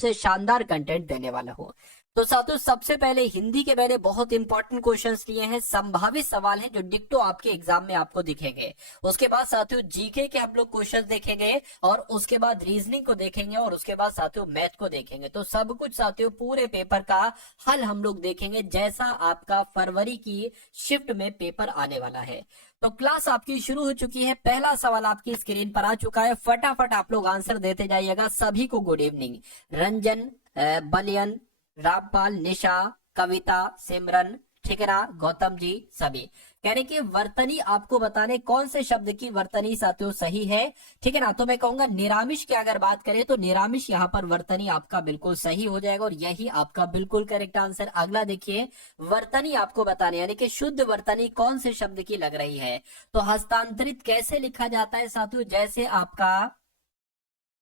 सबसे शानदार कंटेंट देने वाला हूँ। तो साथियों सबसे पहले हिंदी के मैंने बहुत इंपॉर्टेंट क्वेश्चंस लिए हैं, संभावित सवाल हैं जो डिक्टो आपके एग्जाम में आपको दिखेंगे। उसके बाद साथियों जीके के हम लोग क्वेश्चंस देखेंगे और उसके बाद रीजनिंग को देखेंगे और उसके बाद साथियों मैथ को देखेंगे। तो सब कुछ साथियों पूरे पेपर का हल हम लोग देखेंगे जैसा आपका फरवरी की शिफ्ट में पेपर आने वाला है। तो क्लास आपकी शुरू हो चुकी है। पहला सवाल आपकी स्क्रीन पर आ चुका है, फटाफट आप लोग आंसर देते जाइएगा। सभी को गुड इवनिंग। रंजन, बलियन, रामपाल, निशा, कविता, सिमरन, ठिकरा, गौतम जी, सभी यानी कि वर्तनी आपको बताने कौन से शब्द की वर्तनी साथियों सही है, ठीक है ना। तो मैं कहूंगा निरामिष की अगर बात करें तो निरामिष यहाँ पर वर्तनी आपका बिल्कुल सही हो जाएगा और यही आपका बिल्कुल करेक्ट आंसर। अगला देखिए, वर्तनी आपको बताने यानी कि शुद्ध वर्तनी कौन से शब्द की लग रही है। तो हस्तांतरित कैसे लिखा जाता है साथियों, जैसे आपका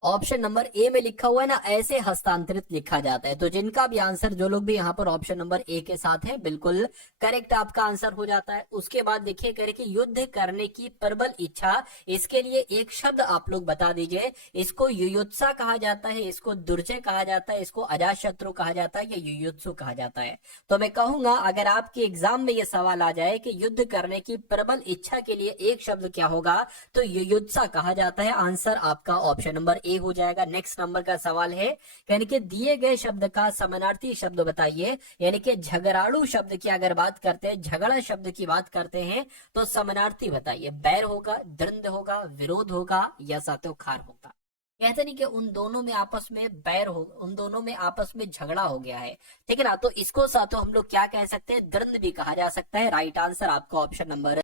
ऑप्शन नंबर ए में लिखा हुआ है ना, ऐसे हस्तांतरित लिखा जाता है। तो जिनका भी आंसर, जो लोग भी यहाँ पर ऑप्शन नंबर ए के साथ है, बिल्कुल करेक्ट आपका आंसर हो जाता है। उसके बाद देखिए कह रहे कि युद्ध करने की प्रबल इच्छा, इसके लिए एक शब्द आप लोग बता दीजिए। इसको युयुत्सा कहा जाता है, इसको दुर्जय कहा जाता है, इसको अजातशत्रु कहा जाता है या युयुत्सु कहा जाता है। तो मैं कहूंगा अगर आपके एग्जाम में यह सवाल आ जाए कि युद्ध करने की प्रबल इच्छा के लिए एक शब्द क्या होगा, तो युयुत्सा कहा जाता है। आंसर आपका ऑप्शन नंबर ए हो जाएगा। नेक्स्ट नंबर का सवाल है, यानी कि दिए गए शब्द का समानार्थी शब्द बताइए। यानी कि झगड़ालू शब्द की अगर बात करते हैं, झगड़ा शब्द की बात करते हैं, तो समानार्थी बताइए। बैर होगा, द्वंद होगा, विरोध होगा या साथों खार होगा। कहते नहीं कि उन दोनों में आपस में बैर हो, उन दोनों में आपस में झगड़ा हो गया है, ठीक है ना। तो इसको साथों हम लोग क्या कह सकते हैं, द्वंद भी कहा जा सकता है। राइट आंसर आपका ऑप्शन नंबर।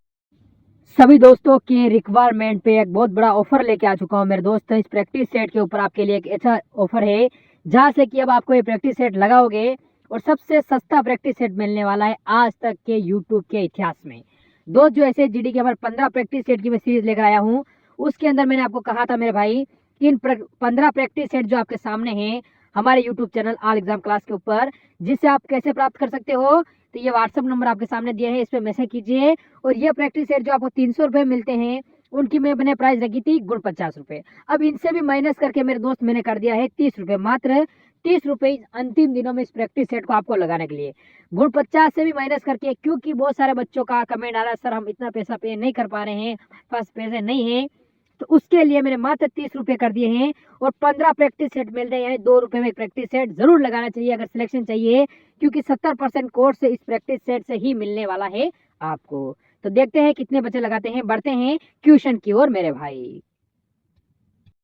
सभी दोस्तों की रिक्वायरमेंट पे एक बहुत बड़ा ऑफर लेके आ चुका हूँ मेरे दोस्त। इस प्रैक्टिस सेट के ऊपर आपके लिए एक ऐसा ऑफर है जहाँ से कि अब आपको ये प्रैक्टिस सेट लगाओगे और सबसे सस्ता प्रैक्टिस सेट मिलने वाला है आज तक के यूट्यूब के इतिहास में। दोस्त जो ऐसे जीडी के हमारे 15 प्रैक्टिस सेट की मैं सीरीज लेकर आया हूँ, उसके अंदर मैंने आपको कहा था मेरे भाई कि इन 15 प्रैक्टिस सेट जो आपके सामने हैं हमारे YouTube channel all exam class के ऊपर, जिससे आप कैसे प्राप्त कर सकते हो। तो ये व्हाट्सअप नंबर आपके सामने दिया है, इस पर मैसेज कीजिए। और ये प्रैक्टिस सेट जो आपको 300 रुपए मिलते हैं, उनकी मैंने प्राइस रखी थी गुण 50 रुपए। अब इनसे भी माइनस करके मेरे दोस्त मैंने कर दिया है 30 रुपए, मात्र 30 रुपए अंतिम दिनों में इस प्रैक्टिस सेट को आपको लगाने के लिए। गुण 50 से भी माइनस करके, क्योंकि बहुत सारे बच्चों का कमेंट आ रहा है सर हम इतना पैसा पे नहीं कर पा रहे हैं, पास पैसे नहीं है, तो उसके लिए मैंने मात्र 30 रुपए कर दिए हैं। और 15 प्रैक्टिस सेट मिल रहे हैं, यानी 2 रुपए में एक प्रैक्टिस सेट जरूर लगाना चाहिए अगर सिलेक्शन चाहिए, क्योंकि 70% कोर्स इस प्रैक्टिस सेट से ही मिलने वाला है आपको। तो देखते हैं कितने बच्चे लगाते हैं, बढ़ते हैं क्वेश्चन की ओर मेरे भाई।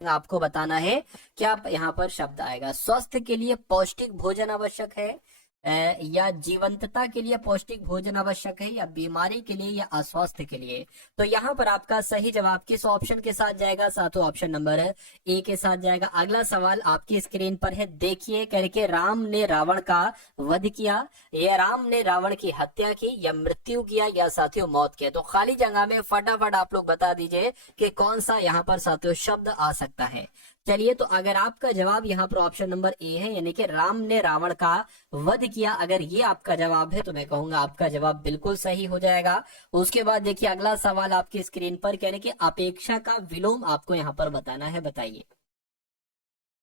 आपको बताना है क्या यहाँ पर शब्द आएगा। स्वस्थ के लिए पौष्टिक भोजन आवश्यक है, या जीवंतता के लिए पौष्टिक भोजन आवश्यक है, या बीमारी के लिए, या अस्वस्थ के लिए। तो यहाँ पर आपका सही जवाब किस ऑप्शन के साथ जाएगा साथों, ऑप्शन नंबर ए के साथ जाएगा। अगला सवाल आपकी स्क्रीन पर है, देखिए करके राम ने रावण का वध किया, या राम ने रावण की हत्या की, या मृत्यु किया, या साथियों मौत किया। तो खाली जगह में फटाफट आप लोग बता दीजिए कि कौन सा यहाँ पर साथियों शब्द आ सकता है। चलिए, तो अगर आपका जवाब यहाँ पर ऑप्शन नंबर ए है, यानी कि राम ने रावण का वध किया, अगर ये आपका जवाब है तो मैं कहूंगा आपका जवाब बिल्कुल सही हो जाएगा। उसके बाद देखिए अगला सवाल आपकी स्क्रीन पर, यानी कि अपेक्षा का विलोम आपको यहाँ पर बताना है, बताइए।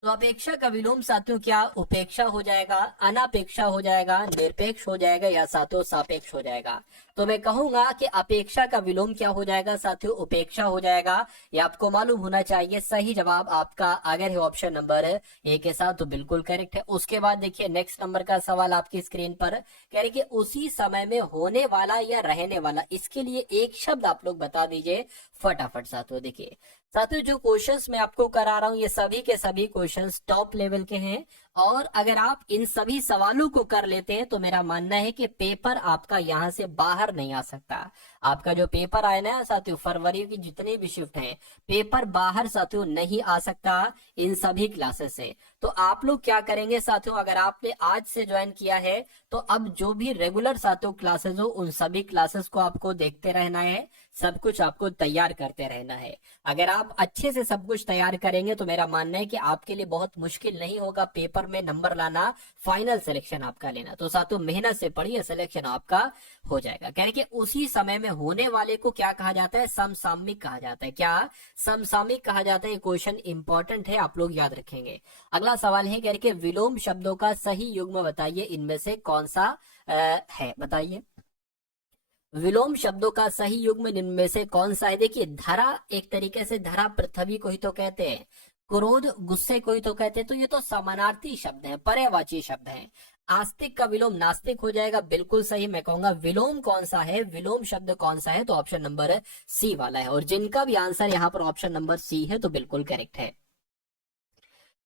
तो अपेक्षा का विलोम साथियों क्या उपेक्षा हो जाएगा, अनापेक्षा हो जाएगा, निरपेक्ष हो जाएगा, या साथियों सापेक्ष हो जाएगा। तो मैं कहूंगा कि अपेक्षा का विलोम क्या हो जाएगा साथियों, उपेक्षा हो जाएगा। ये आपको मालूम होना चाहिए। सही जवाब आपका अगर है ऑप्शन नंबर ए के साथ तो बिल्कुल करेक्ट है। उसके बाद देखिए नेक्स्ट नंबर का सवाल आपकी स्क्रीन पर कह रहे कि उसी समय में होने वाला या रहने वाला, इसके लिए एक शब्द आप लोग बता दीजिए फटाफट साथियों। देखिए साथियों जो क्वेश्चंस मैं आपको करा रहा हूं ये सभी के सभी क्वेश्चंस टॉप लेवल के हैं, और अगर आप इन सभी सवालों को कर लेते हैं तो मेरा मानना है कि पेपर आपका यहां से बाहर नहीं आ सकता। आपका जो पेपर आए ना साथियों, फरवरी की जितने भी शिफ्ट हैं, पेपर बाहर साथियों नहीं आ सकता इन सभी क्लासेस से। तो आप लोग क्या करेंगे साथियों, अगर आपने आज से ज्वाइन किया है तो अब जो भी रेगुलर साथियों क्लासेस हो उन सभी क्लासेस को आपको देखते रहना है, सब कुछ आपको तैयार करते रहना है। अगर आप अच्छे से सब कुछ तैयार करेंगे तो मेरा मानना है कि आपके लिए बहुत मुश्किल नहीं होगा पेपर में नंबर लाना, फाइनल सिलेक्शन आपका लेना। तो साथियों मेहनत से पढ़िए, सिलेक्शन आपका हो जाएगा। कह रहे कि उसी समय में होने वाले को क्या कहा जाता है, समसामयिक कहा जाता है। क्या समसामयिक कहा जाता है। ये क्वेश्चन इंपॉर्टेंट है, आप लोग याद रखेंगे। अगला सवाल है कह रहे कि विलोम शब्दों का सही युग्म बताइए, इनमें से कौन सा है, बताइए। विलोम शब्दों का सही युग्म इनमें से कौन सा है। देखिए धरा, एक तरीके से धरा पृथ्वी को ही तो कहते हैं, क्रोध गुस्से को ही तो कहते हैं। तो ये तो समानार्थी शब्द है, पर्यायवाची शब्द है। आस्तिक का विलोम नास्तिक हो जाएगा, बिल्कुल सही। मैं कहूंगा विलोम कौन सा है, विलोम शब्द कौन सा है, तो ऑप्शन नंबर सी वाला है। और जिनका भी आंसर यहाँ पर ऑप्शन नंबर सी है तो बिल्कुल करेक्ट है।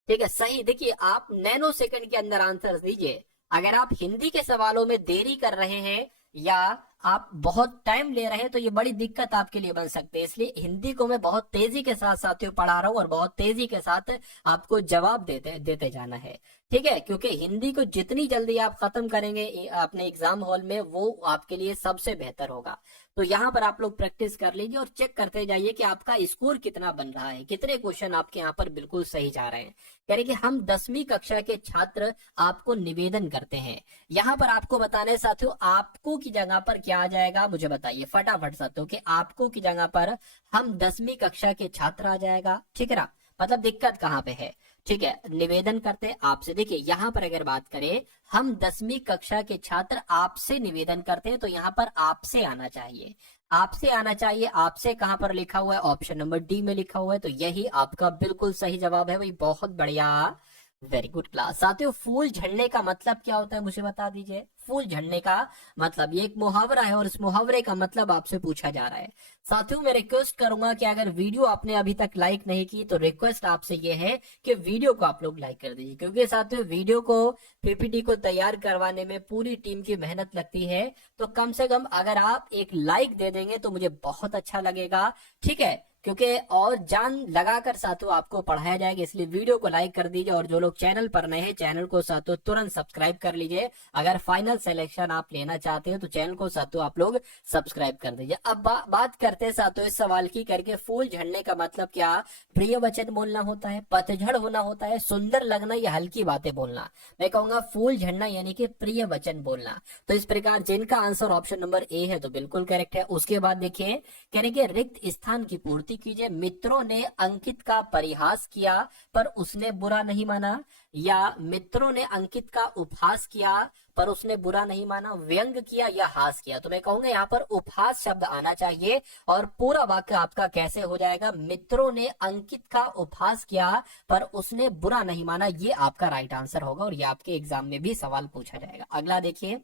ठीक है, सही। देखिए आप नैनो सेकंड के अंदर आंसर दीजिए। अगर आप हिंदी के सवालों में देरी कर रहे हैं या आप बहुत टाइम ले रहे हैं तो ये बड़ी दिक्कत आपके लिए बन सकती है। इसलिए हिंदी को मैं बहुत तेजी के साथ साथियों पढ़ा रहा हूँ और बहुत तेजी के साथ आपको जवाब देते जाना है। ठीक है, क्योंकि हिंदी को जितनी जल्दी आप खत्म करेंगे अपने एग्जाम हॉल में, वो आपके लिए सबसे बेहतर होगा। तो यहाँ पर आप लोग प्रैक्टिस कर लीजिए और चेक करते जाइए कि आपका स्कोर कितना बन रहा है, कितने क्वेश्चन आपके यहाँ पर बिल्कुल सही जा रहे हैं। कह रहे कि हम 10वीं कक्षा के छात्र आपको निवेदन करते हैं। यहाँ पर आपको बताने साथियों, आपको की जगह पर क्या आ जाएगा मुझे बताइए फटाफट साथियों, कि आपको की जगह पर हम 10वीं कक्षा के छात्र आ जाएगा। ठीक है ना, मतलब दिक्कत कहाँ पे है। ठीक है, निवेदन करते हैं आपसे। देखिए यहाँ पर अगर बात करें, हम 10वीं कक्षा के छात्र आपसे निवेदन करते हैं, तो यहाँ पर आपसे आना चाहिए, आपसे आना चाहिए। आपसे कहां पर लिखा हुआ है, ऑप्शन नंबर डी में लिखा हुआ है। तो यही आपका बिल्कुल सही जवाब है भाई, बहुत बढ़िया, वेरी गुड क्लास। साथियों फूल झड़ने का मतलब क्या होता है मुझे बता दीजिए। फूल झड़ने का मतलब, ये एक मुहावरा है और इस मुहावरे का मतलब आपसे पूछा जा रहा है। साथियों मैं रिक्वेस्ट करूंगा कि अगर वीडियो आपने अभी तक लाइक नहीं की तो रिक्वेस्ट आपसे ये है कि वीडियो को आप लोग लाइक कर दीजिए, क्योंकि साथियों वीडियो को पीपीटी को तैयार करवाने में पूरी टीम की मेहनत लगती है। तो कम से कम अगर आप एक लाइक दे देंगे तो मुझे बहुत अच्छा लगेगा। ठीक है, क्योंकि और जान लगाकर साथियों आपको पढ़ाया जाएगा, इसलिए वीडियो को लाइक कर दीजिए। और जो लोग चैनल पर नए हैं, चैनल को साथियों तुरंत सब्सक्राइब कर लीजिए। अगर फाइनल सिलेक्शन आप लेना चाहते हो तो चैनल को साथियों आप लोग सब्सक्राइब कर दीजिए। अब बात करते हैं साथियों इस सवाल की, करके फूल झड़ने का मतलब क्या, प्रिय वचन बोलना होता है, पतझड़ होना होता है, सुंदर लगना या हल्की बातें बोलना। मैं कहूंगा फूल झड़ना यानी कि प्रिय वचन बोलना। तो इस प्रकार जिनका आंसर ऑप्शन नंबर ए है तो बिल्कुल करेक्ट है। उसके बाद देखिए कहेंगे रिक्त स्थान की पूर्ति कीजिए। मित्रों ने अंकित का परिहास किया पर उसने बुरा नहीं माना, या मित्रों ने अंकित का उपहास किया पर उसने बुरा नहीं माना, व्यंग किया या हास किया। तो मैं कहूंगा यहाँ पर उपहास शब्द आना चाहिए और पूरा वाक्य आपका कैसे हो जाएगा, मित्रों ने अंकित का उपहास किया पर उसने बुरा नहीं माना। ये आपका राइट आंसर होगा और ये आपके एग्जाम में भी सवाल पूछा जाएगा। अगला देखिए,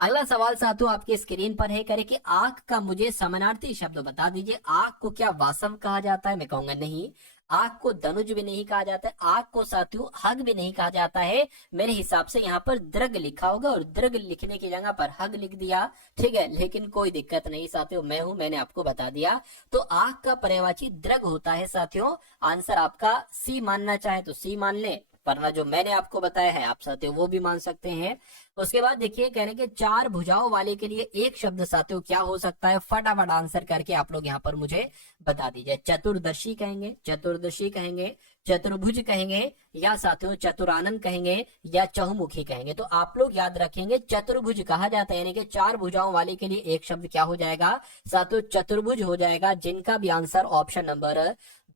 अगला सवाल साथियों आपके स्क्रीन पर है, करे कि आंख का मुझे समानार्थी शब्द बता दीजिए। आंख को क्या वासव कहा जाता है, मैं कहूंगा नहीं। आंख को धनुज भी नहीं कहा जाता है, आंख को साथियों हग भी नहीं कहा जाता है। मेरे हिसाब से यहाँ पर दृग लिखा होगा और दृग लिखने की जगह पर हग लिख दिया। ठीक है, लेकिन कोई दिक्कत नहीं साथियों, मैं हूं, मैंने आपको बता दिया। तो आंख का पर्यायवाची दृग होता है साथियों। आंसर आपका सी मानना चाहे तो सी मान ले, वरना जो मैंने आपको बताया है आप साथियों वो भी मान सकते हैं। उसके बाद देखिए कह रहे कि चार भुजाओं वाले के लिए एक शब्द साथियों क्या हो सकता है, फटाफट आंसर करके आप लोग यहाँ पर मुझे बता दीजिए। चतुर्दशी कहेंगे, चतुर्दशी कहेंगे, चतुर्भुज कहेंगे, या साथियों चतुरानन कहेंगे, या चहुमुखी कहेंगे। तो आप लोग याद रखेंगे चतुर्भुज कहा जाता है, यानी कि चार भुजाओं वाले के लिए एक शब्द क्या हो जाएगा साथियों, चतुर्भुज हो जाएगा। जिनका भी आंसर ऑप्शन नंबर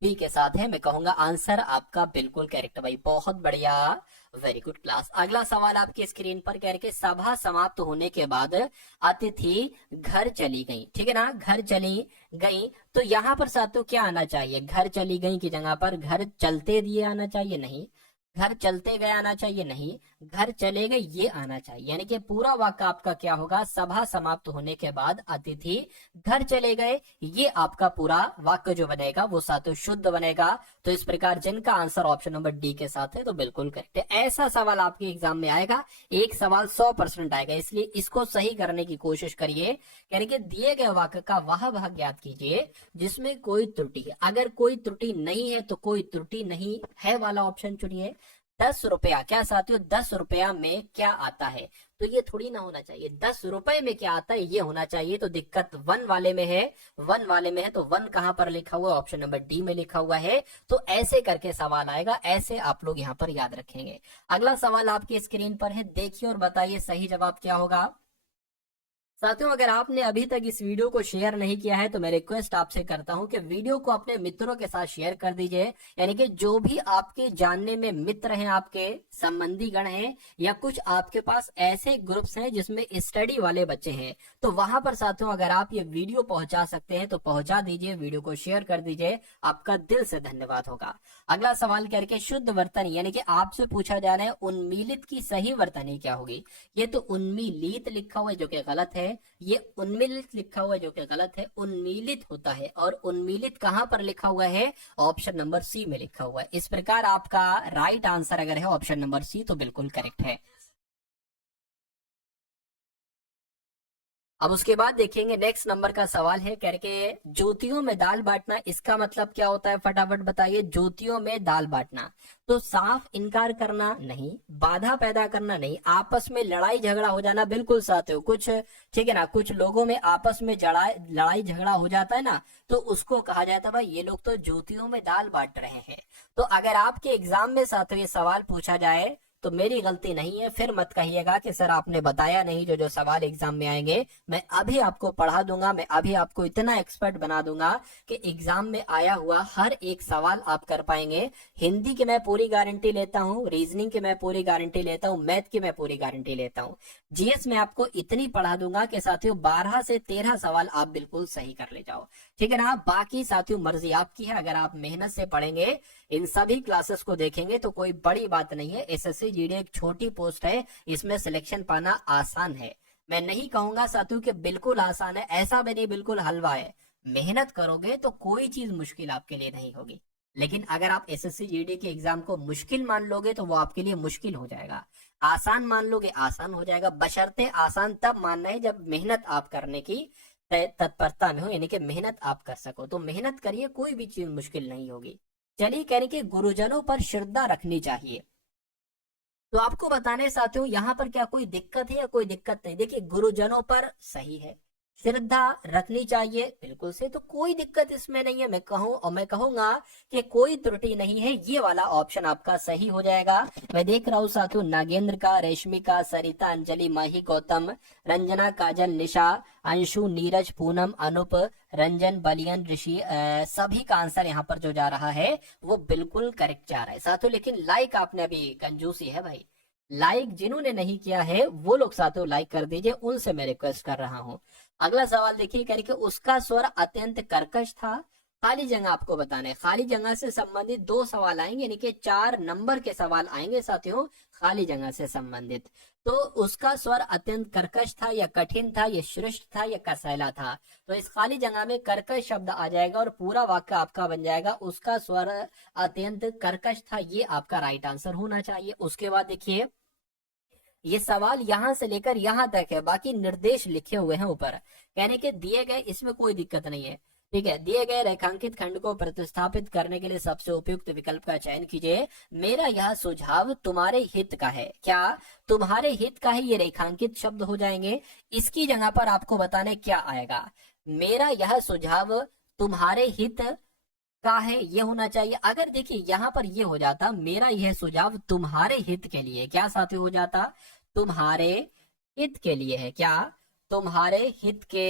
बी के साथ है, मैं कहूंगा आंसर आपका बिल्कुल करेक्ट भाई, बहुत बढ़िया, वेरी गुड क्लास। अगला सवाल आपकी स्क्रीन पर कह रहे सभा समाप्त होने के बाद अतिथि घर चली गई। ठीक है ना, घर चली गई। तो यहाँ पर साथियों क्या आना चाहिए, घर चली गई की जगह पर घर चलते दिए आना चाहिए, नहीं। घर चलते गए आना चाहिए, नहीं। घर चले गए ये आना चाहिए। यानी कि पूरा वाक्य आपका क्या होगा, सभा समाप्त होने के बाद अतिथि घर चले गए, ये आपका पूरा वाक्य जो बनेगा वो साथियों शुद्ध बनेगा। तो इस प्रकार जिनका आंसर ऑप्शन नंबर डी के साथ है तो बिल्कुल करेक्ट है। ऐसा सवाल आपके एग्जाम में आएगा, एक सवाल 100% आएगा, इसलिए इसको सही करने की कोशिश करिए। यानी कि दिए गए वाक्य का वह भाग ज्ञात कीजिए जिसमें कोई त्रुटि है। अगर कोई त्रुटि नहीं है तो कोई त्रुटि नहीं है वाला ऑप्शन चुनिए। 10 रुपया, क्या साथियों 10 रुपया में क्या आता है, तो ये थोड़ी ना होना चाहिए। 10 रुपए में क्या आता है ये होना चाहिए। तो दिक्कत 1 वाले में है, 1 वाले में है। तो 1 कहां पर लिखा हुआ है, ऑप्शन नंबर डी में लिखा हुआ है। तो ऐसे करके सवाल आएगा, ऐसे आप लोग यहाँ पर याद रखेंगे। अगला सवाल आपकी स्क्रीन पर है, देखिए और बताइए सही जवाब क्या होगा। साथियों अगर आपने अभी तक इस वीडियो को शेयर नहीं किया है तो मैं रिक्वेस्ट आपसे करता हूं कि वीडियो को अपने मित्रों के साथ शेयर कर दीजिए। यानी कि जो भी आपके जानने में मित्र हैं, आपके संबंधी गण हैं, या कुछ आपके पास ऐसे ग्रुप्स हैं जिसमें स्टडी वाले बच्चे हैं, तो वहां पर साथियों अगर आप ये वीडियो पहुंचा सकते हैं तो पहुंचा दीजिए, वीडियो को शेयर कर दीजिए, आपका दिल से धन्यवाद होगा। अगला सवाल करके शुद्ध वर्तनी, यानी कि आपसे पूछा जा रहा है उन्मीलित की सही वर्तनी क्या होगी। ये तो उन्मीलित लिखा हुआ है जो कि गलत है, ये उन्मीलित लिखा हुआ है जो कि गलत है, उन्मीलित होता है। और उन्मीलित कहां पर लिखा हुआ है, ऑप्शन नंबर सी में लिखा हुआ है। इस प्रकार आपका राइट आंसर अगर है ऑप्शन नंबर सी तो बिल्कुल करेक्ट है। अब उसके बाद देखेंगे नेक्स्ट नंबर का सवाल है करके ज्योतियों में दाल बांटना, इसका मतलब क्या होता है फटाफट बताइए। ज्योतियों में दाल बांटना तो साफ इनकार करना नहीं, बाधा पैदा करना नहीं, आपस में लड़ाई झगड़ा हो जाना, बिल्कुल साथियों कुछ ठीक है ना, कुछ लोगों में आपस में लड़ाई झगड़ा हो जाता है ना, तो उसको कहा जाता है भाई ये लोग तो ज्योतियों में दाल बांट रहे हैं। तो अगर आपके एग्जाम में साथियों ये सवाल पूछा जाए तो मेरी गलती नहीं है, फिर मत कहिएगा कि सर आपने बताया नहीं। जो जो सवाल एग्जाम में आएंगे मैं अभी आपको पढ़ा दूंगा, मैं अभी आपको इतना एक्सपर्ट बना दूंगा कि एग्जाम में आया हुआ हर एक सवाल आप कर पाएंगे। हिंदी की मैं पूरी गारंटी लेता हूँ, रीजनिंग की मैं पूरी गारंटी लेता हूँ, मैथ की मैं पूरी गारंटी लेता हूँ। जीएस में आपको इतनी पढ़ा दूंगा कि साथियों 12 से 13 सवाल आप बिल्कुल सही कर ले जाओ, ठीक है ना। बाकी साथियों मर्जी आपकी है, अगर आप मेहनत से पढ़ेंगे, इन सभी क्लासेस को देखेंगे तो कोई बड़ी बात नहीं है। एसएससी जीडी एक छोटी पोस्ट है, इसमें सिलेक्शन पाना आसान है। मैं नहीं कहूंगा साथियों कि बिल्कुल आसान है, ऐसा भी नहीं बिल्कुल हलवा है। मेहनत करोगे तो कोई चीज मुश्किल आपके लिए नहीं होगी। लेकिन अगर आप एसएससी जीडी के एग्जाम को मुश्किल मान लोगे तो वो आपके लिए मुश्किल हो जाएगा, आसान मान लोगे आसान हो जाएगा। बशर्ते आसान तब मानना है जब मेहनत आप करने की तत्परता में हो, यानी कि मेहनत आप कर सको। तो मेहनत करिए, कोई भी चीज मुश्किल नहीं होगी। चलिए कह रहे कि गुरुजनों पर श्रद्धा रखनी चाहिए, तो आपको बताने साथियों यहाँ पर क्या कोई दिक्कत है या कोई दिक्कत नहीं। देखिए गुरुजनों पर सही है, श्रद्धा रखनी चाहिए बिल्कुल से, तो कोई दिक्कत इसमें नहीं है। मैं कहूँ और मैं कहूंगा कि कोई त्रुटि नहीं है, ये वाला ऑप्शन आपका सही हो जाएगा। मैं देख रहा हूँ साथियों नागेंद्र का, रेशमिका, सरिता, अंजलि, माही, गौतम, रंजना, काजल, निशा, अंशु, नीरज, पूनम, अनूप, रंजन, बलियन, ऋषि, सभी का आंसर यहाँ पर जो जा रहा है वो बिल्कुल करेक्ट जा रहा है साथियों। लेकिन लाइक आपने अभी कंजूसी है भाई, लाइक जिन्होंने नहीं किया है वो लोग साथियों लाइक कर दीजिए, उनसे मैं रिक्वेस्ट कर रहा हूँ। अगला सवाल देखिए करके उसका स्वर अत्यंत कर्कश था। खाली जगह आपको बताना है, खाली जगह से संबंधित 2 सवाल आएंगे, यानी कि 4 नंबर के सवाल आएंगे साथियों खाली जगह से संबंधित। तो उसका स्वर अत्यंत कर्कश था या कठिन था या श्रेष्ठ था या कसैला था, तो इस खाली जगह में कर्कश शब्द आ जाएगा और पूरा वाक्य आपका बन जाएगा उसका स्वर अत्यंत कर्कश था, ये आपका राइट आंसर होना चाहिए। उसके बाद देखिए ये सवाल यहां से लेकर यहां तक है, बाकी निर्देश लिखे हुए हैं ऊपर, कहने के दिए गए, इसमें कोई दिक्कत नहीं है, ठीक है। दिए गए रेखांकित खंड को प्रतिस्थापित करने के लिए सबसे उपयुक्त विकल्प का चयन कीजिए। मेरा यह सुझाव तुम्हारे हित का है, क्या तुम्हारे हित का है, ये रेखांकित शब्द हो जाएंगे। इसकी जगह पर आपको बताने क्या आएगा, मेरा यह सुझाव तुम्हारे हित का है, ये होना चाहिए। अगर देखिए यहाँ पर ये हो जाता मेरा यह सुझाव तुम्हारे हित के लिए, क्या साथी हो जाता, तुम्हारे हित के लिए है, क्या तुम्हारे हित के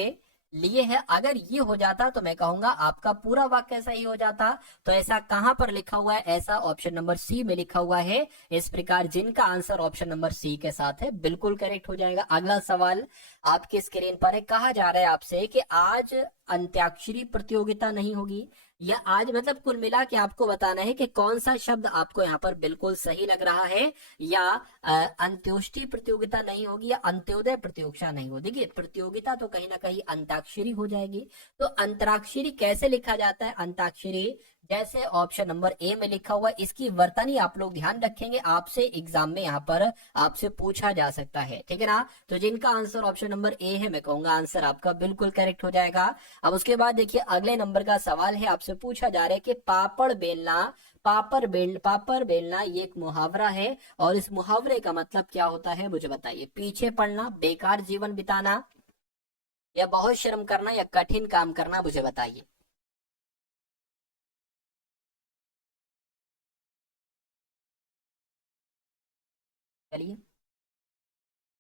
लिए है। अगर ये हो जाता तो मैं कहूंगा आपका पूरा वाक्य सही हो जाता। तो ऐसा कहां पर लिखा हुआ है, ऐसा ऑप्शन नंबर सी में लिखा हुआ है। इस प्रकार जिनका आंसर ऑप्शन नंबर सी के साथ है बिल्कुल करेक्ट हो जाएगा। अगला सवाल आपकी स्क्रीन पर है, कहा जा रहा है आपसे कि आज अंत्याक्षरी प्रतियोगिता नहीं होगी, या आज मतलब कुल मिला के आपको बताना है कि कौन सा शब्द आपको यहाँ पर बिल्कुल सही लग रहा है, या अंत्योष्टि प्रतियोगिता नहीं होगी या अंत्योदय प्रतियोगिता नहीं होगी। देखिए प्रतियोगिता तो कहीं ना कहीं अंताक्षरी हो जाएगी। तो अंतराक्षरी कैसे लिखा जाता है, अंताक्षरी जैसे ऑप्शन नंबर ए में लिखा हुआ, इसकी वर्तनी आप लोग ध्यान रखेंगे, आपसे एग्जाम में यहाँ पर आपसे पूछा जा सकता है, ठीक है ना। तो जिनका आंसर ऑप्शन नंबर ए है, मैं कहूंगा आंसर आपका बिल्कुल करेक्ट हो जाएगा। अब उसके बाद देखिए अगले नंबर का सवाल है, आपसे पूछा जा रहा है कि पापड़ बेलना ये एक मुहावरा है, और इस मुहावरे का मतलब क्या होता है मुझे बताइए। पीछे पड़ना, बेकार जीवन बिताना, या बहुत शर्म करना, या कठिन काम करना, मुझे बताइए। चलिए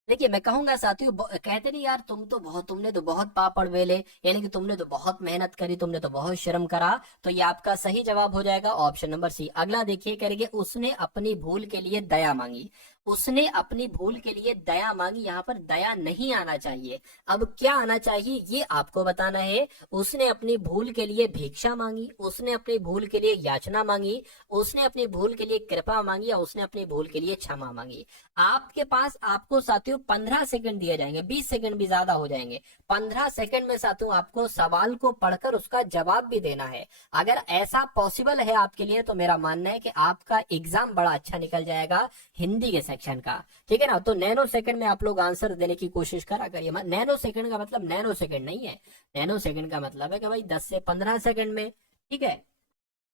देखिए, मैं कहूंगा साथियों, कहते नहीं यार तुमने तो बहुत पापड़ बेले, यानी कि तुमने तो बहुत मेहनत करी, तुमने तो बहुत श्रम करा। तो ये आपका सही जवाब हो जाएगा ऑप्शन नंबर सी। अगला देखिए, करेंगे उसने अपनी भूल के लिए दया मांगी। उसने अपनी भूल के लिए दया मांगी, यहाँ पर दया नहीं आना चाहिए। अब क्या आना चाहिए ये आपको बताना है। उसने अपनी भूल के लिए भिक्षा मांगी, उसने अपनी भूल के लिए याचना मांगी, उसने अपनी भूल के लिए कृपा मांगी, या उसने अपनी भूल के लिए क्षमा मांगी। आपके पास आपको साथियों 15 सेकंड दिए जाएंगे, 20 सेकंड भी ज्यादा हो जाएंगे। 15 सेकंड में साथियों आपको सवाल को पढ़कर उसका जवाब भी देना है। अगर ऐसा पॉसिबल है आपके लिए, तो मेरा मानना है कि आपका एग्जाम बड़ा अच्छा निकल जाएगा हिंदी के सेक्शन का, ठीक है ना। तो नैनो सेकंड में आप लोग आंसर देने की कोशिश करा करिए। नैनो सेकंड का मतलब नैनो सेकंड नहीं है, नैनो सेकंड का मतलब है कि भाई 10 से 15 सेकंड में, ठीक है।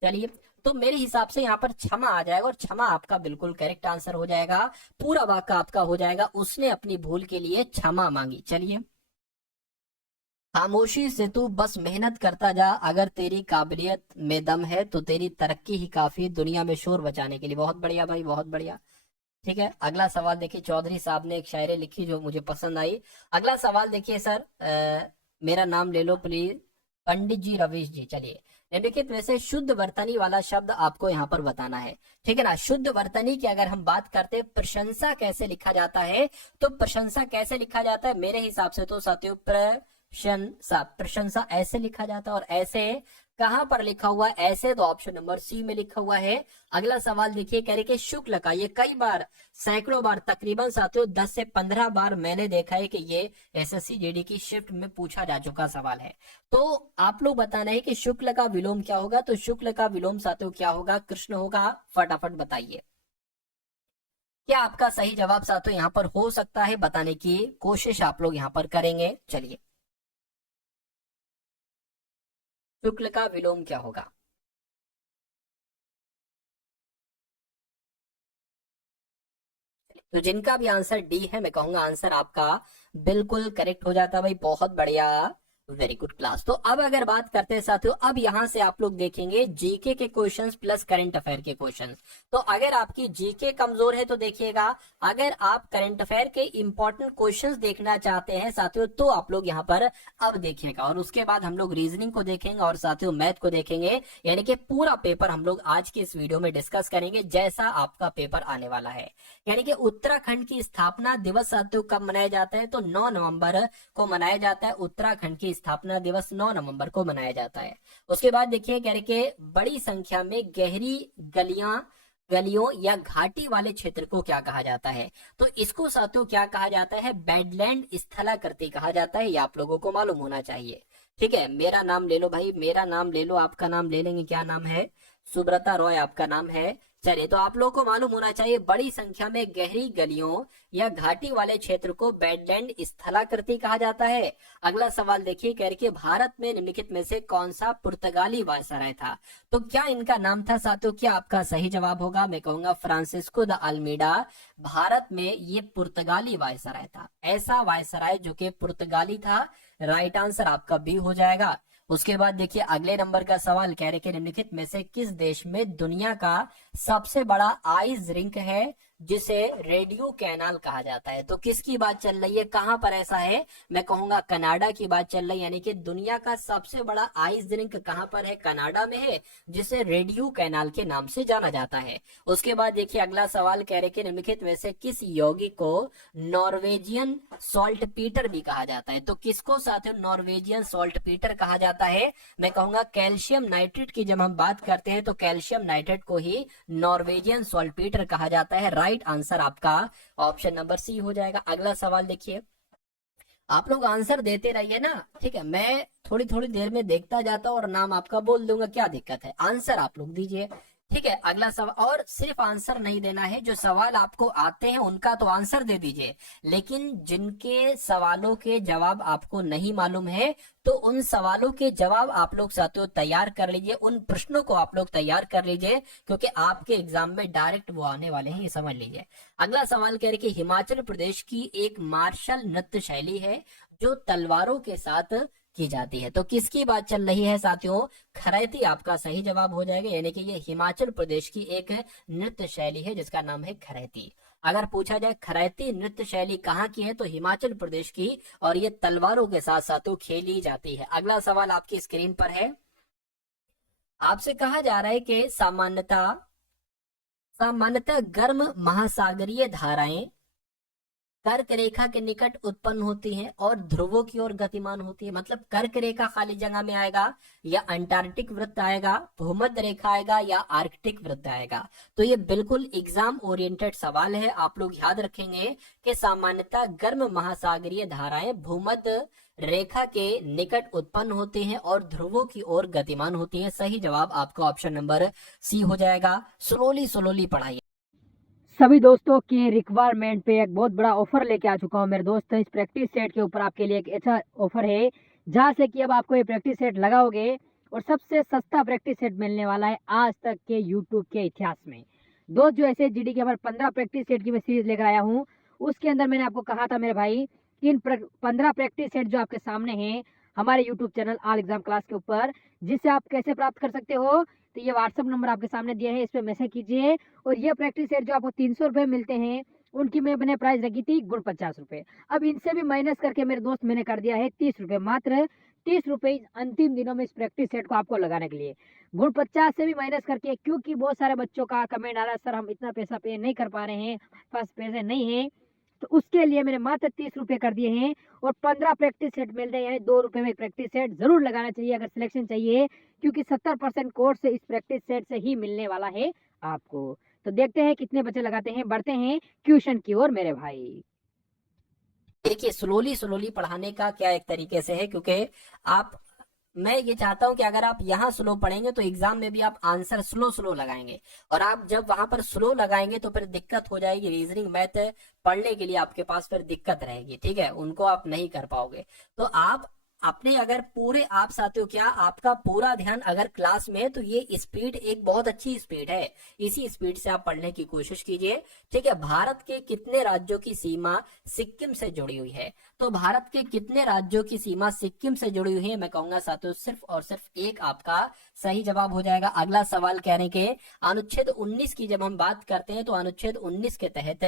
चलिए, तो मेरे हिसाब से यहाँ पर क्षमा आ जाएगा, और क्षमा आपका बिल्कुल करेक्ट आंसर हो जाएगा। पूरा वाक्य आपका हो जाएगा, उसने अपनी भूल के लिए क्षमा मांगी। चलिए, खामोशी से तू बस मेहनत करता जा, अगर तेरी काबिलियत में दम है तो तेरी तरक्की ही काफी दुनिया में शोर बचाने के लिए। बहुत बढ़िया भाई, बहुत बढ़िया। ठीक है, अगला सवाल देखिए, चौधरी साहब ने एक शायरी लिखी जो मुझे पसंद आई। अगला सवाल देखिए सर, मेरा नाम ले लो प्लीज, पंडित जी रवीश जी। चलिए, निम्नलिखित में से शुद्ध वर्तनी वाला शब्द आपको यहाँ पर बताना है, ठीक है ना। शुद्ध वर्तनी की अगर हम बात करते हैं, प्रशंसा कैसे लिखा जाता है, तो प्रशंसा कैसे लिखा जाता है मेरे हिसाब से तो साथियों, प्रशंसा, प्रशंसा ऐसे लिखा जाता है। और ऐसे कहां पर लिखा हुआ है, ऐसे तो ऑप्शन नंबर सी में लिखा हुआ है। अगला सवाल देखिए, कह रहे कि शुक्ल का, ये कई बार, सैकड़ों बार, तकरीबन साथियों 10 से 15 बार मैंने देखा है कि ये एसएससी जीडी की शिफ्ट में पूछा जा चुका सवाल है। तो आप लोग बताना है कि शुक्ल का विलोम क्या होगा। तो शुक्ल का विलोम साथियों क्या होगा, कृष्ण होगा। फटाफट बताइए, क्या आपका सही जवाब साथियों यहाँ पर हो सकता है, बताने की कोशिश आप लोग यहाँ पर करेंगे। चलिए, शुक्ल का विलोम क्या होगा। तो जिनका भी आंसर डी है, मैं कहूंगा आंसर आपका बिल्कुल करेक्ट हो जाता है भाई, बहुत बढ़िया, वेरी गुड क्लास। तो अब अगर बात करते हैं साथियों, अब यहां से आप लोग देखेंगे जीके के क्वेश्चंस प्लस करंट अफेयर के क्वेश्चंस। तो अगर आपकी जीके कमजोर है तो देखिएगा, अगर आप करंट अफेयर के इंपॉर्टेंट क्वेश्चंस देखना चाहते हैं साथियों, तो आप लोग यहाँ पर अब देखिएगा। और उसके बाद हम लोग रीजनिंग को देखेंगे और साथियों मैथ को देखेंगे, यानी कि पूरा पेपर हम लोग आज की इस वीडियो में डिस्कस करेंगे, जैसा आपका पेपर आने वाला है। यानी कि उत्तराखंड की स्थापना दिवस साथियों कब मनाया जाता है, तो 9 नवंबर को मनाया जाता है। उत्तराखंड की स्थापना दिवस 9 नवंबर को मनाया जाता है। उसके बाद देखिए, कह रहे कि बड़ी संख्या में गहरी गलियों या घाटी वाले क्षेत्र को क्या कहा जाता है, तो इसको साथियों क्या कहा जाता है, बेडलैंड स्थलाकृति कहा जाता है। ये आप लोगों को मालूम होना चाहिए, ठीक है। मेरा नाम ले लो भाई, मेरा नाम ले लो, आपका नाम ले लेंगे, क्या नाम है, सुब्रता रॉय आपका नाम है। चलिए, तो आप लोगों को मालूम होना चाहिए, बड़ी संख्या में गहरी गलियों या घाटी वाले क्षेत्र को बेडलैंड स्थलाकृति कहा जाता है। अगला सवाल देखिए, कह रहे कि भारत में निम्नलिखित में से कौन सा पुर्तगाली वायसराय था, तो क्या इनका नाम था साथियों, क्या आपका सही जवाब होगा, मैं कहूंगा फ्रांसिस्को द अल्मीडा। भारत में ये पुर्तगाली वायसराय था, ऐसा वायसराय जो कि पुर्तगाली था। राइट आंसर आपका बी हो जाएगा। उसके बाद देखिए, अगले नंबर का सवाल कह रहे कि निम्नलिखित में से किस देश में दुनिया का सबसे बड़ा आइस रिंक है जिसे रेडियो कैनाल कहा जाता है। तो किसकी बात चल रही है, कहां पर ऐसा है, मैं कहूंगा कनाडा की बात चल रही है। यानी कि दुनिया का सबसे बड़ा आइस रिंक कहां पर है, कनाडा में है, जिसे रेडियो कैनाल के नाम से जाना जाता है। उसके बाद देखिए, अगला सवाल कह रहे कि निम्नलिखित में से किस यौगिक को नॉर्वेजियन सॉल्ट पीटर भी कहा जाता है। तो किसको साथियों नॉर्वेजियन सॉल्ट पीटर कहा जाता है, मैं कहूंगा कैल्शियम नाइट्रेट की जब हम बात करते हैं तो कैल्शियम नाइट्रेट को ही नॉर्वेजियन सॉल्ट पीटर कहा जाता है। राइट आंसर आपका ऑप्शन नंबर सी हो जाएगा। अगला सवाल देखिए, आप लोग आंसर देते रहिए ना, ठीक है। मैं थोड़ी थोड़ी देर में देखता जाता हूँ और नाम आपका बोल दूंगा, क्या दिक्कत है। आंसर आप लोग दीजिए, ठीक है। अगला सवाल, और सिर्फ आंसर नहीं देना है, जो सवाल आपको आते हैं उनका तो आंसर दे दीजिए, लेकिन जिनके सवालों के जवाब आपको नहीं मालूम है तो उन सवालों के जवाब आप लोग साथियों तैयार कर लीजिए, उन प्रश्नों को आप लोग तैयार कर लीजिए, क्योंकि आपके एग्जाम में डायरेक्ट वो आने वाले हैं, ये समझ लीजिए। अगला सवाल कह रहे कि हिमाचल प्रदेश की एक मार्शल नृत्य शैली है जो तलवारों के साथ की जाती है। तो किसकी बात चल रही है साथियों? खरैती आपका सही जवाब हो जाएगा, यानी कि ये हिमाचल प्रदेश की एक नृत्य शैली है जिसका नाम है खरैती। अगर पूछा जाए खरैती नृत्य शैली कहाँ की है तो हिमाचल प्रदेश की, और ये तलवारों के साथ साथियों खेली जाती है। अगला सवाल आपकी स्क्रीन पर है, आपसे कहा जा रहा है कि सामान्यतः गर्म महासागरीय धाराएं कर्क रेखा के निकट उत्पन्न होती हैं और ध्रुवों की ओर गतिमान होती है। मतलब कर्क रेखा खाली जगह में आएगा, या अंटार्कटिक वृत्त आएगा, भूमध्य रेखा आएगा, या आर्कटिक वृत्त आएगा। तो ये बिल्कुल एग्जाम ओरिएंटेड सवाल है, आप लोग याद रखेंगे कि सामान्यतः गर्म महासागरीय धाराएं भूमध्य रेखा के निकट उत्पन्न होती हैं और ध्रुवों की ओर गतिमान होती हैं। सही जवाब आपका ऑप्शन नंबर सी हो जाएगा। स्लोली पढ़ाइए। सभी दोस्तों के रिक्वायरमेंट पे एक बहुत बड़ा ऑफर लेके आ चुका हूँ मेरे दोस्त। इस प्रैक्टिस सेट के ऊपर आपके लिए एक ऐसा ऑफर है जहाँ से कि अब आपको ये प्रैक्टिस सेट लगाओगे और सबसे सस्ता प्रैक्टिस सेट मिलने वाला है आज तक के यूट्यूब के इतिहास में। दोस्त जो ऐसे जीडी के हमारे 15 प्रैक्टिस सेट की मैं सीरीज लेकर आया हूँ, उसके अंदर मैंने आपको कहा था मेरे भाई कि इन 15 प्रैक्टिस सेट जो आपके सामने हैं हमारे YouTube channel all exam class के ऊपर, जिससे आप कैसे प्राप्त कर सकते हो, तो ये व्हाट्सअप नंबर आपके सामने दिया है, इस पर मैसेज कीजिए। और ये प्रैक्टिस सेट जो आपको 300 रुपये मिलते हैं, उनकी मैंने प्राइस रखी थी गुण 50 रुपये। अब इनसे भी माइनस करके मेरे दोस्त मैंने कर दिया है 30 रुपये, मात्र 30 रुपये अंतिम दिनों में इस प्रैक्टिस सेट को आपको लगाने के लिए। गुण 50 से भी माइनस करके, क्योंकि बहुत सारे बच्चों का कमेंट आ रहा है सर हम इतना पैसा पे नहीं कर पा रहे हैं, पास पैसे नहीं है, तो उसके लिए मैंने मात्र 30 रुपये कर दिए हैं। और 15 प्रैक्टिस सेट मिल रहे हैं, यानी 2 रुपये में एक प्रैक्टिस सेट जरूर लगाना चाहिए अगर सिलेक्शन चाहिए, क्योंकि 70% कोर्स से इस प्रैक्टिस सेट से ही मिलने वाला है आपको। तो देखते हैं कितने बच्चे लगाते हैं, बढ़ते हैं ट्यूशन की ओर मेरे भाई। देखिए स्लोली पढ़ाने का क्या एक तरीके से है, क्योंकि आप, मैं ये चाहता हूं कि अगर आप यहाँ स्लो पढ़ेंगे तो एग्जाम में भी आप आंसर स्लो लगाएंगे, और आप जब वहां पर स्लो लगाएंगे तो फिर दिक्कत हो जाएगी, रीजनिंग मैथ पढ़ने के लिए आपके पास फिर दिक्कत रहेगी, ठीक है, उनको आप नहीं कर पाओगे। तो आप अपने अगर पूरे, आप साथियों क्या आपका पूरा ध्यान अगर क्लास में है तो ये स्पीड एक बहुत अच्छी स्पीड है, इसी स्पीड से आप पढ़ने की कोशिश कीजिए, ठीक है। भारत के कितने राज्यों की सीमा सिक्किम से जुड़ी हुई है? तो भारत के कितने राज्यों की सीमा सिक्किम से जुड़ी हुई है? मैं कहूंगा साथियों सिर्फ और सिर्फ एक आपका सही जवाब हो जाएगा। अगला सवाल कहने के, अनुच्छेद 19 की जब हम बात करते हैं तो अनुच्छेद 19 के तहत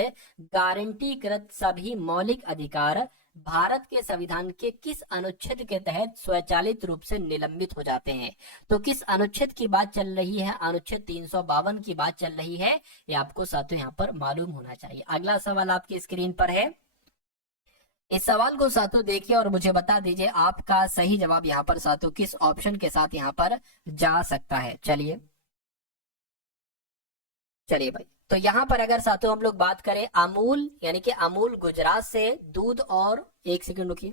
गारंटीकृत सभी मौलिक अधिकार भारत के संविधान के किस अनुच्छेद के तहत स्वचालित रूप से निलंबित हो जाते हैं? तो किस अनुच्छेद की बात चल रही है? अनुच्छेद 352 की बात चल रही है, ये आपको साथियों यहाँ पर मालूम होना चाहिए। अगला सवाल आपकी स्क्रीन पर है, इस सवाल को साथियों देखिए और मुझे बता दीजिए आपका सही जवाब यहाँ पर साथियों किस ऑप्शन के साथ यहाँ पर जा सकता है। चलिए भाई, तो यहाँ पर अगर साथियों हम लोग बात करें अमूल, यानी कि अमूल गुजरात से दूध, और एक सेकंड रुकिए,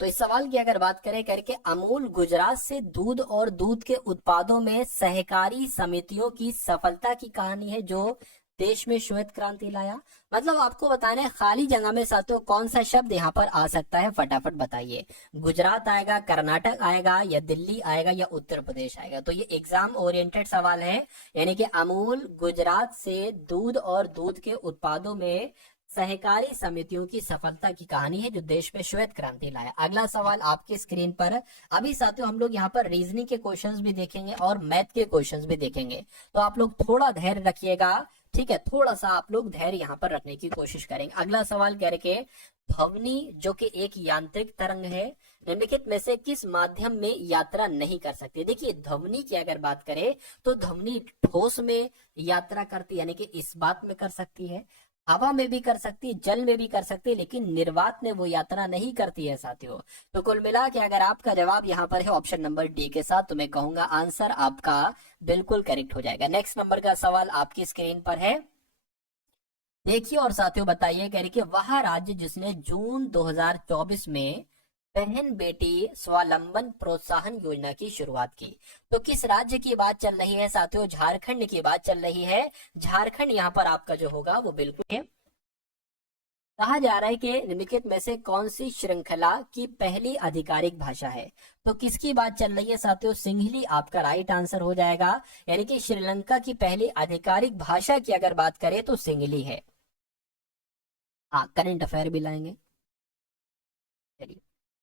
तो इस सवाल की अगर बात करें करके, अमूल गुजरात से दूध और दूध के उत्पादों में सहकारी समितियों की सफलता की कहानी है जो देश में श्वेत क्रांति लाया। मतलब आपको बताना है खाली जगह में साथियों कौन सा शब्द यहाँ पर आ सकता है, फटाफट बताइए। गुजरात आएगा, कर्नाटक आएगा, या दिल्ली आएगा, या उत्तर प्रदेश आएगा? तो ये एग्जाम ओरिएंटेड सवाल है, यानी कि अमूल गुजरात से दूध और दूध के उत्पादों में सहकारी समितियों की सफलता की कहानी है जो देश में श्वेत क्रांति लाया। अगला सवाल आपकी स्क्रीन पर। अभी साथियों हम लोग यहाँ पर रीजनिंग के क्वेश्चंस भी देखेंगे और मैथ के क्वेश्चंस भी देखेंगे, तो आप लोग थोड़ा धैर्य रखिएगा, ठीक है, थोड़ा सा आप लोग धैर्य यहाँ पर रखने की कोशिश करेंगे। अगला सवाल कह रहे ध्वनि जो कि एक यांत्रिक तरंग है, निम्नलिखित में से किस माध्यम में यात्रा नहीं कर सकती। देखिए ध्वनि की अगर बात करें तो ध्वनि ठोस में यात्रा करती, यानी कि इस बात में कर सकती है, हवा में भी कर सकती है, जल में भी कर सकती है, लेकिन निर्वात में वो यात्रा नहीं करती है साथियों। तो कुल मिला के अगर आपका जवाब यहाँ पर है ऑप्शन नंबर डी के साथ, तो मैं कहूंगा आंसर आपका बिल्कुल करेक्ट हो जाएगा। नेक्स्ट नंबर का सवाल आपकी स्क्रीन पर है, देखिए और साथियों बताइए। कह रही कि वह राज्य जिसने जून 2024 में बहन बेटी स्वावलंबन प्रोत्साहन योजना की शुरुआत की, तो किस राज्य की बात चल रही है साथियों? झारखंड की बात चल रही है। झारखंड यहाँ पर आपका जो होगा वो बिल्कुल है। कहा जा रहा है कि निम्नलिखित में से कौन सी श्रृंखला की पहली आधिकारिक भाषा है, तो किसकी बात चल रही है साथियों? सिंहली आपका राइट आंसर हो जाएगा। यानी कि श्रीलंका की पहली आधिकारिक भाषा की अगर बात करें तो सिंहली है। हाँ, करंट अफेयर भी लाएंगे। चलिए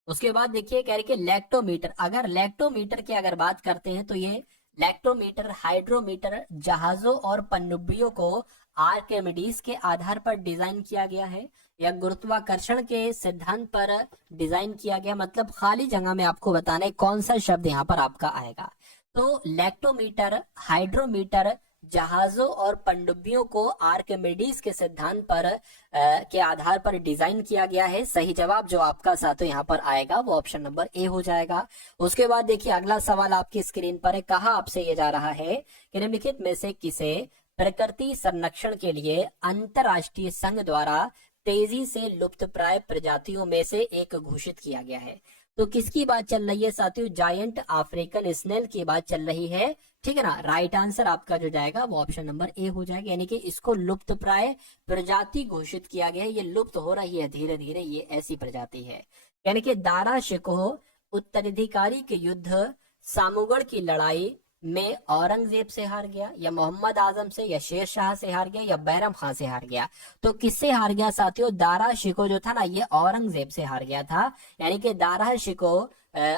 उसके बाद देखिए कह रहे कि लैक्टोमीटर, अगर लैक्टोमीटर की अगर बात करते हैं तो ये लैक्टोमीटर हाइड्रोमीटर जहाजों और पनडुब्बियों को आर्किमिडीज के आधार पर डिजाइन किया गया है या गुरुत्वाकर्षण के सिद्धांत पर डिजाइन किया गया। मतलब खाली जगह में आपको बताना है कौन सा शब्द यहाँ पर आपका आएगा। तो लैक्टोमीटर हाइड्रोमीटर जहाजों और पनडुब्बियों को आर्किमिडीज के सिद्धांत पर के आधार पर डिजाइन किया गया है। सही जवाब जो आपका साथियों यहाँ पर आएगा वो ऑप्शन नंबर ए हो जाएगा। उसके बाद देखिए अगला सवाल आपकी स्क्रीन पर है, कहा आपसे ये जा रहा है कि निम्नलिखित में से किसे प्रकृति संरक्षण के लिए अंतरराष्ट्रीय संघ द्वारा तेजी से लुप्तप्राय प्रजातियों में से एक घोषित किया गया है। तो किसकी बात चल रही है साथियों? जायंट अफ्रीकन स्नेल की बात चल रही है, ठीक है ना। राइट आंसर आपका जो जाएगा वो ऑप्शन नंबर ए हो जाएगा। यानी कि इसको लुप्तप्राय प्रजाति घोषित किया गया है, ये लुप्त हो रही है धीरे धीरे, ये ऐसी प्रजाति है। यानी कि दारा शिकोह उत्तराधिकारी के युद्ध, सामूगढ़ की लड़ाई में औरंगजेब से हार गया या मोहम्मद आजम से या शेर शाह से हार गया या बैरम खान से हार गया। तो किससे हार गया साथियों? दारा शिकोह जो था ना ये औरंगजेब से हार गया था। यानी कि दारा शिकोह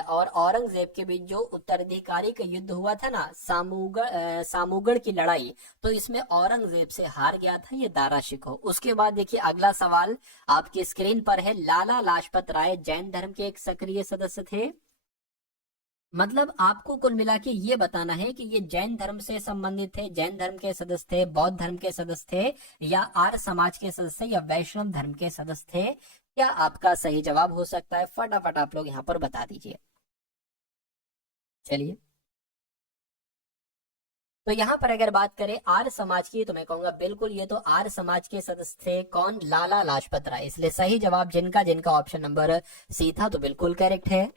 और औरंगजेब के बीच जो उत्तराधिकारी का युद्ध हुआ था ना सामूगढ़ की लड़ाई, तो इसमें औरंगजेब से हार गया था ये दारा शिकोह। उसके बाद देखिए अगला सवाल आपकी स्क्रीन पर है, लाला लाजपत राय जैन धर्म के एक सक्रिय सदस्य थे। मतलब आपको कुल मिला के ये बताना है कि ये जैन धर्म से संबंधित थे, जैन धर्म के सदस्य थे, बौद्ध धर्म के सदस्य थे या आर्य समाज के सदस्य या वैष्णव धर्म के सदस्य थे। क्या आपका सही जवाब हो सकता है? फटाफट आप लोग यहाँ पर बता दीजिए। चलिए तो यहाँ पर अगर बात करें आर्य समाज की तो मैं कहूंगा बिल्कुल ये तो आर्य समाज के सदस्य थे। कौन? लाला लाजपत राय। इसलिए सही जवाब जिनका ऑप्शन नंबर सी था तो बिल्कुल करेक्ट है।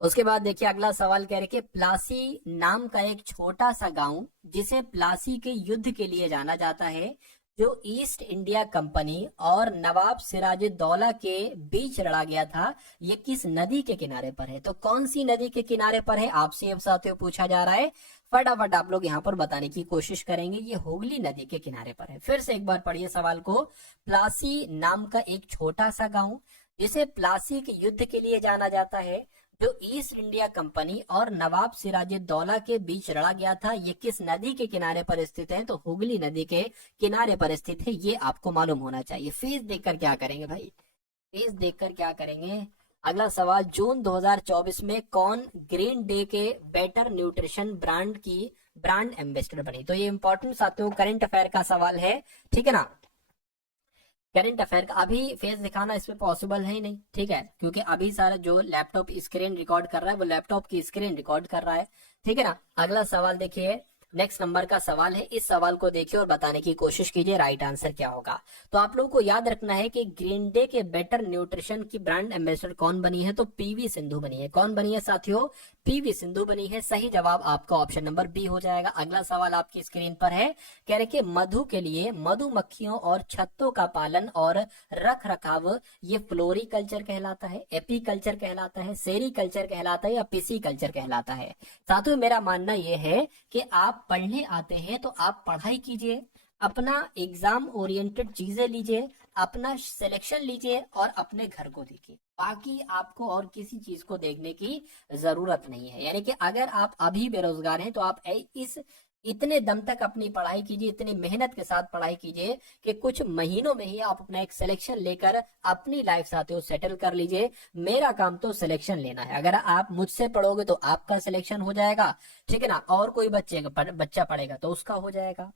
उसके बाद देखिए अगला सवाल कह रहे कि प्लासी नाम का एक छोटा सा गांव जिसे प्लासी के युद्ध के लिए जाना जाता है, जो ईस्ट इंडिया कंपनी और नवाब सिराजुद्दौला के बीच लड़ा गया था, ये किस नदी के किनारे पर है? तो कौन सी नदी के किनारे पर है आपसे अब साथियों पूछा जा रहा है। फटाफट आप लोग यहाँ पर बताने की कोशिश करेंगे। ये हुगली नदी के किनारे पर है। फिर से एक बार पढ़िए सवाल को। प्लासी नाम का एक छोटा सा गाँव जिसे प्लासी के युद्ध के लिए जाना जाता है, जो ईस्ट इंडिया कंपनी और नवाब सिराजुद्दौला के बीच लड़ा गया था, ये किस नदी के किनारे पर स्थित है? तो हुगली नदी के किनारे पर स्थित है। ये आपको मालूम होना चाहिए। फीस देखकर क्या करेंगे भाई? फीस देखकर क्या करेंगे? अगला सवाल, जून 2024 में कौन ग्रीन डे के बेटर न्यूट्रिशन ब्रांड की ब्रांड एम्बेसडर बनी? तो ये इंपॉर्टेंट साथियों करंट अफेयर का सवाल है, ठीक है ना। करंट अफेयर का अभी फेस दिखाना इसमें पॉसिबल है ही नहीं, ठीक है, क्योंकि अभी सारा जो लैपटॉप स्क्रीन रिकॉर्ड कर रहा है वो लैपटॉप की स्क्रीन रिकॉर्ड कर रहा है, ठीक है ना। अगला सवाल देखिए, नेक्स्ट नंबर का सवाल है। इस सवाल को देखिए और बताने की कोशिश कीजिए राइट आंसर क्या होगा। तो आप लोगों को याद रखना है कि ग्रीन डे के बेटर न्यूट्रिशन की ब्रांड एम्बेसडर कौन बनी है? तो पीवी सिंधु बनी है। कौन बनी है साथियों? पीवी सिंधु बनी है। सही जवाब आपका ऑप्शन नंबर बी हो जाएगा। अगला सवाल आपकी स्क्रीन पर है, कह रहे कि मधु के लिए मधुमक्खियों और छत्तों का पालन और रख रखाव ये फ्लोरिकल्चर कहलाता है, एपीकल्चर कहलाता है, सेरीकल्चर कहलाता है या पिसीकल्चर कहलाता है? साथियों मेरा मानना यह है कि आप आप पढ़ने आते हैं तो आप पढ़ाई कीजिए, अपना एग्जाम ओरिएंटेड चीजें लीजिए, अपना सिलेक्शन लीजिए और अपने घर को देखिए। बाकी आपको और किसी चीज को देखने की जरूरत नहीं है। यानी कि अगर आप अभी बेरोजगार हैं तो आप इस इतने दम तक अपनी पढ़ाई कीजिए, इतनी मेहनत के साथ पढ़ाई कीजिए कि कुछ महीनों में ही आप अपना एक सिलेक्शन लेकर अपनी लाइफ साथियों सेटल कर लीजिए। मेरा काम तो सिलेक्शन लेना है। अगर आप मुझसे पढ़ोगे तो आपका सिलेक्शन हो जाएगा, ठीक है ना, और कोई बच्चा पढ़ेगा तो उसका हो जाएगा,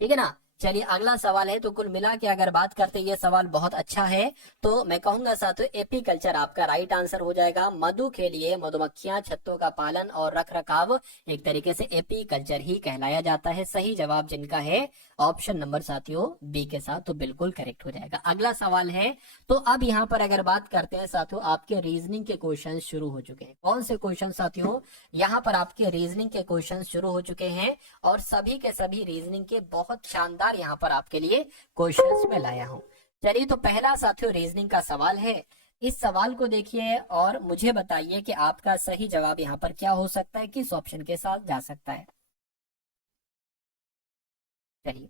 ठीक है ना। चलिए अगला सवाल है। तो कुल मिला के अगर बात करते हैं, ये सवाल बहुत अच्छा है, तो मैं कहूंगा साथियों एपीकल्चर आपका राइट आंसर हो जाएगा। मधु के लिए मधुमक्खियां, छत्तों का पालन और रख रखाव एक तरीके से एपीकल्चर ही कहलाया जाता है। सही जवाब जिनका है ऑप्शन नंबर साथियों बी के साथ, तो बिल्कुल करेक्ट हो जाएगा। अगला सवाल है, तो अब यहाँ पर अगर बात करते हैं साथियों, आपके रीजनिंग के क्वेश्चन शुरू हो चुके हैं। कौन से क्वेश्चन साथियों? यहाँ पर आपके रीजनिंग के क्वेश्चन शुरू हो चुके हैं और सभी के सभी रीजनिंग के बहुत शानदार यहाँ पर आपके लिए क्वेश्चंस में लाया हूं। चलिए तो पहला साथियों रीजनिंग का सवाल है। इस सवाल को देखिए और मुझे बताइए कि आपका सही जवाब यहाँ पर क्या हो सकता है, किस ऑप्शन के साथ जा सकता है। चलिए,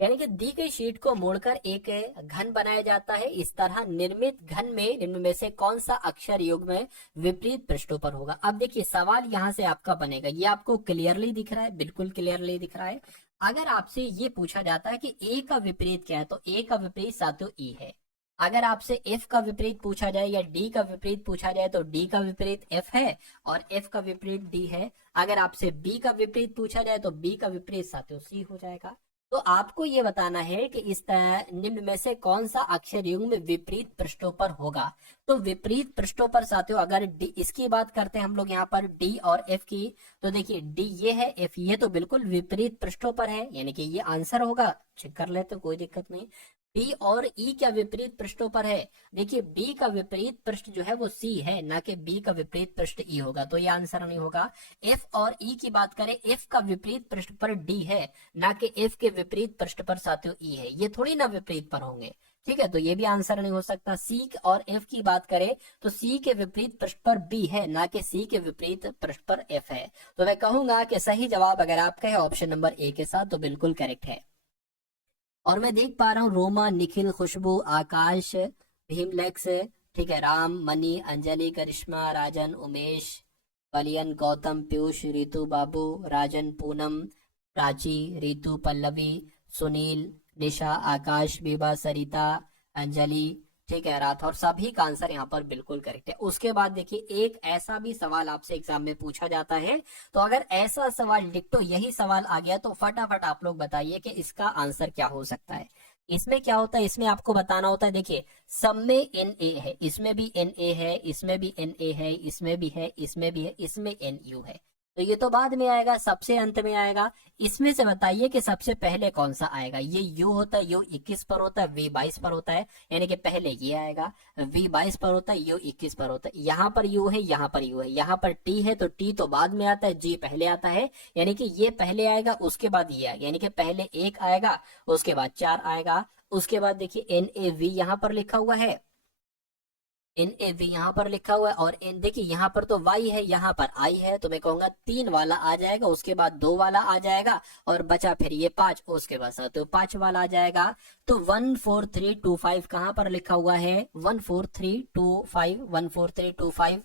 यानी कि दी गई शीट को मोड़कर एक घन बनाया जाता है। इस तरह निर्मित घन में निम्न में से कौन सा अक्षर युग्म में विपरीत पृष्ठों पर होगा। अब देखिए सवाल यहाँ से आपका बनेगा, ये आपको क्लियरली दिख रहा है, बिल्कुल क्लियरली दिख रहा है। अगर आपसे ये पूछा जाता है कि ए का विपरीत क्या है, तो ए का विपरीत साथियों ई है। अगर आपसे एफ का विपरीत पूछा जाए या डी का विपरीत पूछा जाए तो डी का विपरीत एफ है और एफ का विपरीत डी है। अगर आपसे बी का विपरीत पूछा जाए तो बी का विपरीत साथियों सी हो जाएगा। तो आपको ये बताना है कि इस निम्न में से कौन सा अक्षर युग्म विपरीत पृष्ठों पर होगा। तो विपरीत पृष्ठों पर साथियों अगर डी इसकी बात करते हैं हम लोग यहाँ पर डी और एफ की, तो देखिए डी ये है, एफ ये, तो बिल्कुल विपरीत पृष्ठों पर है, यानी कि ये आंसर होगा। चेक कर लेते कोई दिक्कत नहीं। बी और ई क्या विपरीत पृष्ठों पर है? देखिए बी का विपरीत पृष्ठ जो है वो सी है, ना कि बी का विपरीत पृष्ठ ई होगा, तो ये आंसर नहीं होगा। एफ और ई की बात करें, एफ का विपरीत पृष्ठ पर डी है, ना कि एफ के विपरीत पृष्ठ पर साथियों ई है, ये थोड़ी ना विपरीत पर होंगे, ठीक है, तो ये भी आंसर नहीं हो सकता। सी और एफ की बात करें तो सी के विपरीत पृष्ठ पर बी है, ना कि सी के विपरीत पृष्ठ पर एफ है। तो मैं कहूंगा कि सही जवाब अगर आपका है ऑप्शन नंबर ए के साथ, तो बिल्कुल करेक्ट है। और मैं देख पा रहा हूँ रोमा, निखिल, खुशबू, आकाश, भीमलेक्स, ठीक है, राम, मनी, अंजलि, करिश्मा, राजन, उमेश, कलियन, गौतम, पीयूष, रितु, बाबू, राजन, पूनम, प्राची, रितु, पल्लवी, सुनील, निशा, आकाश, बीबा, सरिता, अंजलि, ठीक है, राठौर, सभी का आंसर यहाँ पर बिल्कुल करेक्ट है। उसके बाद देखिए एक ऐसा भी सवाल आपसे एग्जाम में पूछा जाता है, तो अगर ऐसा सवाल डिक्टो यही सवाल आ गया तो फटाफट आप लोग बताइए कि इसका आंसर क्या हो सकता है। इसमें क्या होता है, इसमें आपको बताना होता है, देखिए सब में एन ए है, इसमें भी एन ए है, इसमें भी एन ए है, इसमें भी है, इसमें भी है, इसमें एन यू है, तो ये तो बाद में आएगा, सबसे अंत में आएगा। इसमें से बताइए कि सबसे पहले कौन सा आएगा। ये यू होता है, यू 21 पर होता है, वी 22 पर होता है, यानी कि पहले ये आएगा, वी 22 पर होता है, यू 21 पर होता है। यहाँ पर यू है, यहाँ पर यू है, यहाँ पर टी है तो टी तो बाद में आता है, जी पहले आता है, यानी कि ये पहले आएगा उसके बाद ये आएगा, यानी कि पहले एक आएगा उसके बाद 4 आएगा। उसके बाद देखिए एन ए वी यहाँ पर लिखा हुआ है, एन ए वी यहाँ पर लिखा हुआ है, और एन देखिए यहाँ पर तो वाई है, यहाँ पर आई है, तो मैं कहूंगा 3 वाला आ जाएगा, उसके बाद 2 वाला आ जाएगा और बचा फिर ये 5, उसके बाद तो 5 वाला आ जाएगा। तो 14325 कहाँ पर लिखा हुआ है? 14325, 14325,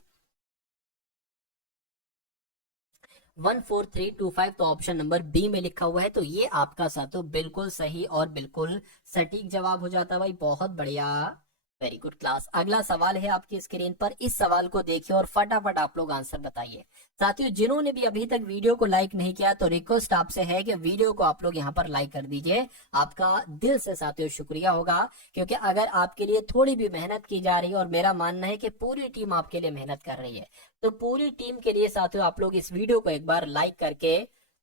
14325, तो ऑप्शन नंबर बी में लिखा हुआ है। तो ये आपका साथियों बिल्कुल सही और बिल्कुल सटीक जवाब हो जाता है भाई, बहुत बढ़िया, वेरी गुड क्लास। अगला सवाल है आपकी स्क्रीन पर, इस सवाल को देखिए और फटाफट आप लोग आंसर बताइए। साथियों जिन्होंने भी अभी तक वीडियो को लाइक नहीं किया तो रिक्वेस्ट आपसे है कि वीडियो को आप लोग यहाँ पर लाइक कर दीजिए, आपका दिल से साथियों शुक्रिया होगा, क्योंकि अगर आपके लिए थोड़ी भी मेहनत की जा रही है, और मेरा मानना है कि पूरी टीम आपके लिए मेहनत कर रही है, तो पूरी टीम के लिए साथियों आप लोग इस वीडियो को एक बार लाइक करके,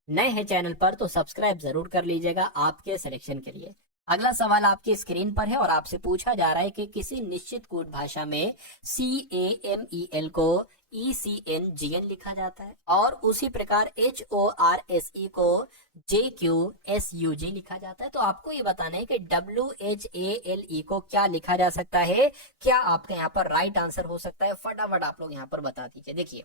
नए हैं चैनल पर तो सब्सक्राइब जरूर कर लीजिएगा आपके सिलेक्शन के लिए। अगला सवाल आपकी स्क्रीन पर है और आपसे पूछा जा रहा है कि किसी निश्चित कोड भाषा में CAMEL को ECNGN लिखा जाता है और उसी प्रकार HORSE को JQSUG लिखा जाता है। तो आपको ये बताना है कि WHALE को क्या लिखा जा सकता है, क्या आपका यहाँ पर राइट आंसर हो सकता है? फटाफट आप लोग यहाँ पर बता दीजिए। देखिए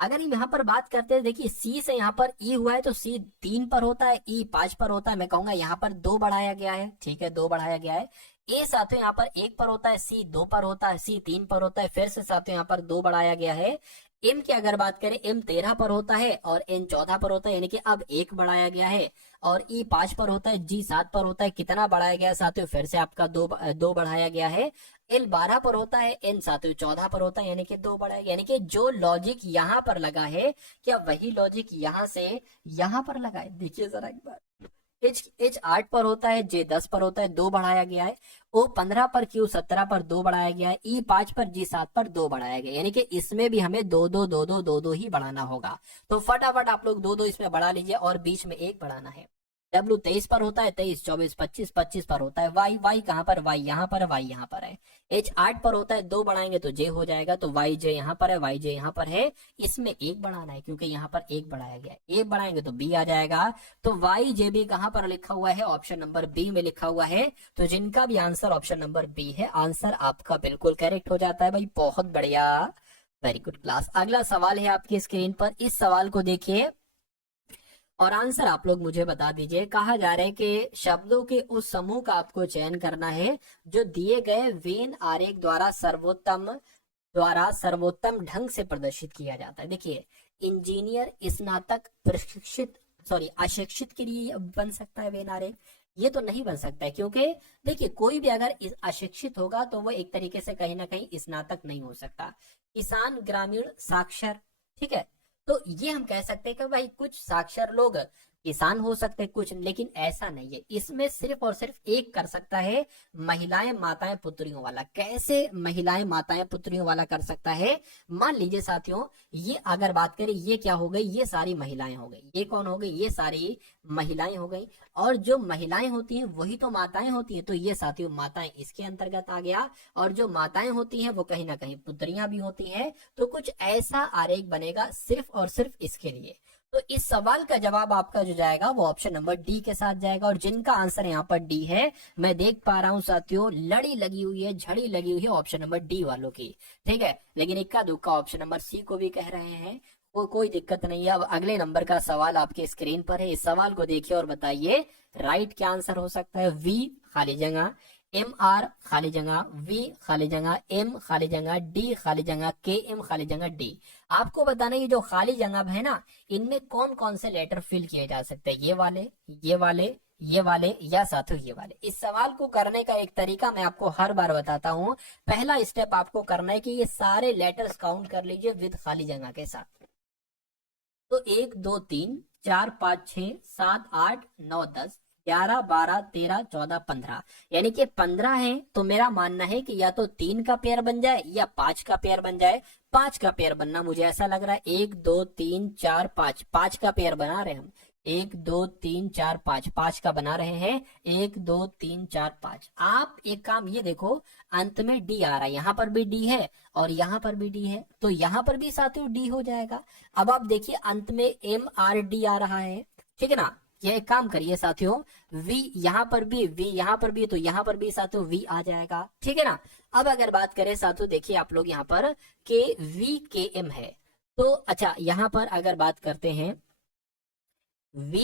अगर हम यहाँ पर बात करते हैं, देखिए सी से यहाँ पर ई हुआ है तो सी 3 पर होता है, ई 5 पर होता है, मैं कहूंगा यहाँ पर 2 बढ़ाया गया है, ठीक है 2 बढ़ाया गया है। ए साथियों यहाँ पर 1 पर होता है, सी 2 पर होता है, सी 3 पर होता है, फिर से साथियों यहाँ पर 2 बढ़ाया गया है। एम की अगर बात करें, एम 13 पर होता है और एन 14 पर होता है, यानी कि अब 1 बढ़ाया गया है। और ई 5 पर होता है, जी 7 पर होता है, कितना बढ़ाया गया है साथियों, फिर से आपका दो बढ़ाया गया है। एल 12 पर होता है, एन साथियों 14 पर होता है, यानी कि 2 बढ़ाया गया। यानी कि जो लॉजिक यहाँ पर लगा है, क्या वही लॉजिक यहाँ से यहाँ पर लगा है? देखिए जरा एक बार, एच 8 पर होता है, जे 10 पर होता है, 2 बढ़ाया गया है। ओ 15 पर, क्यू 17 पर 2 बढ़ाया गया है। ई 5 पर, जी 7 पर 2 बढ़ाया गया, यानी कि इसमें भी हमें दो दो दो दो दो दो ही बढ़ाना होगा। तो फटाफट आप लोग 2 2 इसमें बढ़ा लीजिए और बीच में 1 बढ़ाना है। डब्ल्यू 23 पर होता है, 23 24 25 25 पर होता है। वाई, वाई कहाँ पर, वाई यहाँ पर है, वाई यहाँ पर है। एच 8 पर होता है, 2 बढ़ाएंगे तो जे हो जाएगा, तो वाई जे यहाँ पर है, वाई जे यहाँ पर है। इसमें 1 बढ़ाना है क्योंकि यहाँ पर 1 बढ़ाया गया है, 1 बढ़ाएंगे तो बी आ जाएगा। तो वाई जे बी कहाँ पर लिखा हुआ है? ऑप्शन नंबर बी में लिखा हुआ है। तो जिनका भी आंसर ऑप्शन नंबर बी है, आंसर आपका बिल्कुल करेक्ट हो जाता है भाई, बहुत बढ़िया, वेरी गुड क्लास। अगला सवाल है आपकी स्क्रीन पर, इस सवाल को देखिए और आंसर आप लोग मुझे बता दीजिए। कहा जा रहा है कि शब्दों के उस समूह का आपको चयन करना है जो दिए गए वेन आरेख द्वारा सर्वोत्तम ढंग से प्रदर्शित किया जाता है। देखिए, इंजीनियर, स्नातक, प्रशिक्षित, सॉरी अशिक्षित के लिए बन सकता है वेन आरेख? ये तो नहीं बन सकता है, क्योंकि देखिए कोई भी अगर अशिक्षित होगा तो वो एक तरीके से कहीं ना कहीं स्नातक नहीं हो सकता। किसान, ग्रामीण, साक्षर, ठीक है, तो ये हम कह सकते हैं कि भाई कुछ साक्षर लोग किसान हो सकते हैं कुछ, लेकिन ऐसा नहीं है। इसमें सिर्फ और सिर्फ एक कर सकता है, महिलाएं, माताएं, पुत्रियों वाला। कैसे महिलाएं, माताएं, पुत्रियों वाला कर सकता है? मान लीजिए साथियों, ये अगर बात करें, ये क्या हो गई, ये सारी महिलाएं हो गई, ये कौन हो गई, ये सारी महिलाएं हो गई। और जो महिलाएं होती हैं वही तो माताएं होती हैं, तो ये साथियों माताएं इसके अंतर्गत आ गया। और जो माताएं होती हैं वो कहीं ना कहीं पुत्रियां भी होती हैं। तो कुछ ऐसा आरेख बनेगा सिर्फ और सिर्फ इसके लिए। तो इस सवाल का जवाब आपका जो जाएगा वो ऑप्शन नंबर डी के साथ जाएगा। और जिनका आंसर यहाँ पर डी है, मैं देख पा रहा हूँ साथियों, लड़ी लगी हुई है, झड़ी लगी हुई है ऑप्शन नंबर डी वालों की, ठीक है। लेकिन इक्का दुक्का ऑप्शन नंबर सी को भी कह रहे हैं, वो कोई दिक्कत नहीं है। अब अगले नंबर का सवाल आपके स्क्रीन पर है, इस सवाल को देखिए और बताइए राइट क्या आंसर हो सकता है। वी खाली जगह, एम आर खाली जगह, वी खाली जगह, एम खाली जगह, डी खाली जगह, के एम खाली जगह, डी। आपको बताना ये जो खाली जगह है ना, इनमें कौन कौन से लेटर फिल किए जा सकते हैं? ये वाले, ये वाले, ये वाले, या साथियों ये वाले। इस सवाल को करने का एक तरीका मैं आपको हर बार बताता हूँ। पहला स्टेप आपको करना है कि ये सारे लेटर्स काउंट कर लीजिए विद खाली जगह के साथ। तो 1 2 3 4 5 6 7 8 9 10 11 12 13 14 15, यानी कि 15 है। तो मेरा मानना है कि या तो 3 का पेयर बन जाए या 5 का पेयर बन जाए। 5 का पेयर बनना मुझे ऐसा लग रहा है। 1 2 3 4 5, 5 का पेयर बना रहे हैं हम। 1 2 3 4 5, 5 का बना रहे हैं। 1 2 3 4 5। आप एक काम ये देखो, अंत में डी आ रहा है, यहाँ पर भी डी है और यहाँ पर भी डी है, तो यहाँ पर भी साथियों डी हो जाएगा। अब आप देखिए अंत में एम आर डी आ रहा है, ठीक है ना। ये एक काम करिए साथियों, V यहाँ पर भी, V यहाँ पर भी, तो यहाँ पर भी साथियों V आ जाएगा, ठीक है ना। अब अगर बात करें साथियों, देखिए आप लोग यहाँ पर के V के M है, तो अच्छा यहाँ पर अगर बात करते हैं V